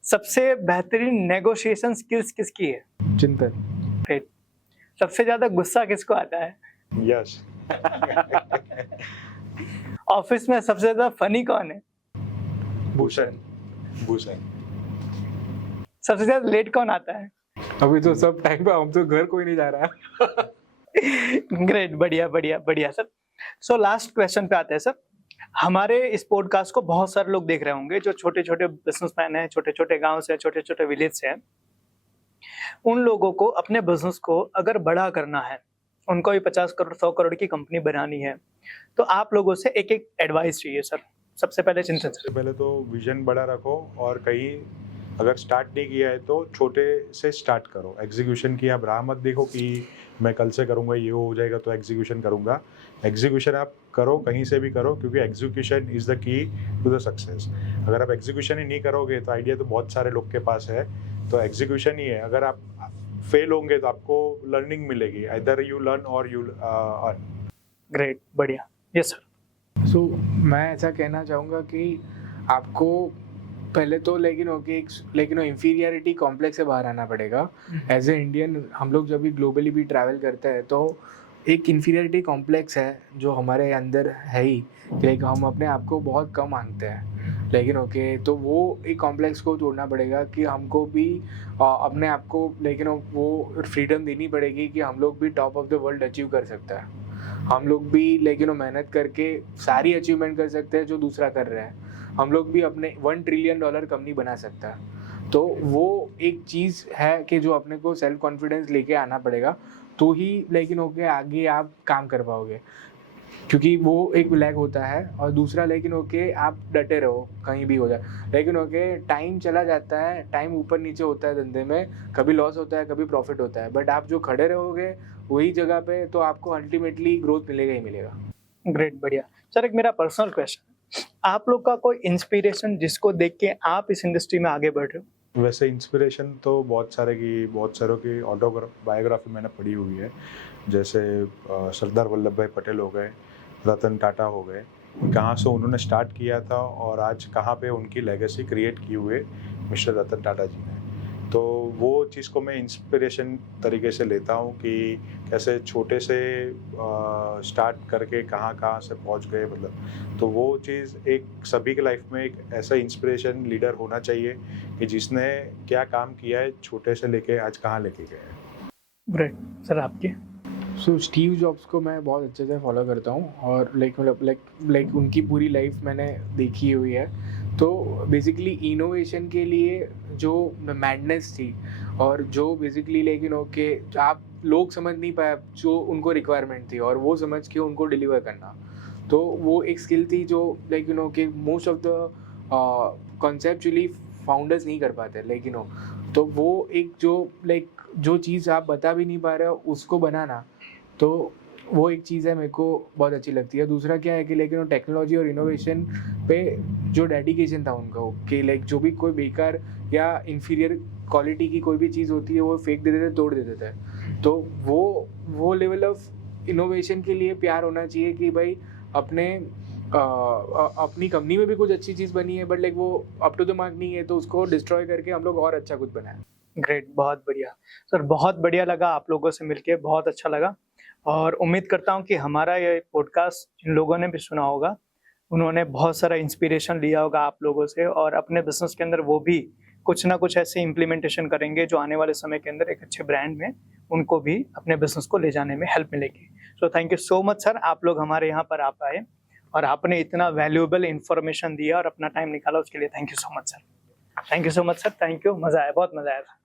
सबसे बेहतरीन नेगोशिएशन स्किल्स किसकी है? चिंतन। ग्रेट। सबसे ज्यादा गुस्सा किसको आता है? यश। ऑफिस में सबसे ज्यादा फनी कौन है? भूषण। सबसे ज्यादा लेट कौन आता है? अभी तो सब टाइम पे, हम तो घर कोई नहीं जा रहा है। ग्रेट, बढ़िया बढ़िया बढ़िया सर। सो लास्ट क्वेश्चन पे आते हैं सर। हमारे इस पॉडकास्ट को बहुत सारे लोग देख रहे होंगे जो छोटे छोटे बिजनेसमैन हैं, छोटे छोटे गांव से, छोटे छोटे विलेज से हैं। उन लोगों को अपने बिजनेस को अगर बड़ा करना है, उनको भी 50 करोड़ 100 करोड़ की कंपनी बनानी है, तो आप लोगों से एक एक एडवाइस चाहिए सर। सबसे पहले चिंतन सर। सबसे पहले तो विजन बड़ा रखो और कहीं अगर स्टार्ट नहीं किया है तो छोटे से स्टार्ट करो। एग्जीक्यूशन की आप राह मत देखो कि मैं कल से करूँगा, ये हो जाएगा तो एग्जीक्यूशन करूँगा। एग्जीक्यूशन आप करो, कहीं से भी करो, क्योंकि execution is the key to the success. अगर आप एग्जीक्यूशन ही नहीं करोगे तो आइडिया तो बहुत सारे लोग के पास है, तो एग्जीक्यूशन ही है। अगर आप फेल होंगे तो आपको लर्निंग मिलेगी, either you learn or you earn. Great, बढ़िया। Yes sir. सो मैं ऐसा कहना चाहूँगा कि आपको पहले तो लेकिन इंफीरियरिटी कॉम्प्लेक्स से बाहर आना पड़ेगा। एज ए इंडियन हम लोग जब भी ग्लोबली भी ट्रैवल करते हैं तो एक इन्फीरियरिटी कॉम्प्लेक्स है जो हमारे अंदर है ही, लाइक हम अपने आप को बहुत कम मानते हैं, लेकिन ओके तो वो एक कॉम्प्लेक्स को तोड़ना पड़ेगा कि हमको भी अपने आप को लेकिन वो फ्रीडम देनी पड़ेगी कि हम लोग भी top of the world achieve कर सकता है, हम लोग भी लेकिन मेहनत करके सारी अचीवमेंट कर सकते हैं जो दूसरा कर रहे हैं, हम लोग भी अपने $1 ट्रिलियन कंपनी बना सकता है। तो वो एक चीज़ है कि जो अपने को सेल्फ कॉन्फिडेंस लेके आना पड़ेगा, तो ही लेकिन ओके आगे आप काम कर पाओगे, क्योंकि वो एक लैग होता है। और दूसरा लेकिन ओके आप डटे रहो कहीं भी हो जाए, लेकिन ओके टाइम चला जाता है, टाइम ऊपर नीचे होता है धंधे में, कभी लॉस होता है कभी प्रॉफिट होता है, बट आप जो खड़े रहोगे वही जगह पे तो आपको अल्टीमेटली ग्रोथ मिलेगा ही मिलेगा। ग्रेट, बढ़िया सर। एक मेरा पर्सनल क्वेश्चन, आप लोग का कोई इंस्पिरेशन जिसको देख के आप इस इंडस्ट्री में आगे बढ़ रहे हो? वैसे इंस्पिरेशन तो बहुत सारों की ऑटोबायोग्राफी मैंने पढ़ी हुई है, जैसे सरदार वल्लभ भाई पटेल हो गए, रतन टाटा हो गए, कहाँ से उन्होंने स्टार्ट किया था और आज कहाँ पे उनकी लेगेसी क्रिएट की हुए मिस्टर रतन टाटा जी ने। तो वो चीज़ को मैं इंस्पिरेशन तरीके से लेता हूँ कि कैसे छोटे से स्टार्ट करके कहाँ से पहुँच गए, मतलब तो वो चीज़ एक सभी के लाइफ में एक ऐसा इंस्पिरेशन लीडर होना चाहिए कि जिसने क्या काम किया है छोटे से लेके आज कहाँ लेके गए हैं। ग्रेट सर, आपकी? सो स्टीव जॉब्स को मैं बहुत अच्छे से फॉलो करता हूँ और लाइक उनकी पूरी लाइफ मैंने देखी हुई है। तो बेसिकली इनोवेशन के लिए जो मैडनेस थी और जो बेसिकली लेकिन ओके आप लोग समझ नहीं पाए जो उनको रिक्वायरमेंट थी और वो समझ के उनको डिलीवर करना, तो वो एक स्किल थी जो लेकिन okay most of the conceptually founders नहीं कर पाते, लेकिन तो वो एक जो चीज़ आप बता भी नहीं पा रहे हो उसको बनाना, तो वो एक चीज़ है मेरे को बहुत अच्छी लगती है। दूसरा क्या है कि लेकिन वो टेक्नोलॉजी और इनोवेशन पे जो डेडिकेशन था उनका, कि लाइक जो भी कोई बेकार या इन्फीरियर क्वालिटी की कोई भी चीज़ होती है वो फेंक देते थे, तोड़ देते थे। तो वो लेवल ऑफ इनोवेशन के लिए प्यार होना चाहिए कि भाई अपनी कंपनी में भी कुछ अच्छी चीज़ बनी है बट लाइक वो अप टू द मार्क नहीं है, तो उसको डिस्ट्रॉय करके हम लोग और अच्छा कुछ बनाए। ग्रेट, बहुत बढ़िया सर, बहुत बढ़िया लगा आप लोगों से मिलके, बहुत अच्छा लगा। और उम्मीद करता हूँ कि हमारा ये पॉडकास्ट जिन लोगों ने भी सुना होगा उन्होंने बहुत सारा इंस्पिरेशन लिया होगा आप लोगों से, और अपने बिजनेस के अंदर वो भी कुछ ना कुछ ऐसे इम्प्लीमेंटेशन करेंगे जो आने वाले समय के अंदर एक अच्छे ब्रांड में उनको भी अपने बिजनेस को ले जाने में हेल्प मिलेगी। So thank you so much sir, आप लोग हमारे यहाँ पर आ पाए और आपने इतना वैल्यूएबल इंफॉर्मेशन दिया और अपना टाइम निकाला, उसके लिए thank you so much sir. Thank you so much sir, thank you, मज़ा आया, बहुत मज़ा आया था।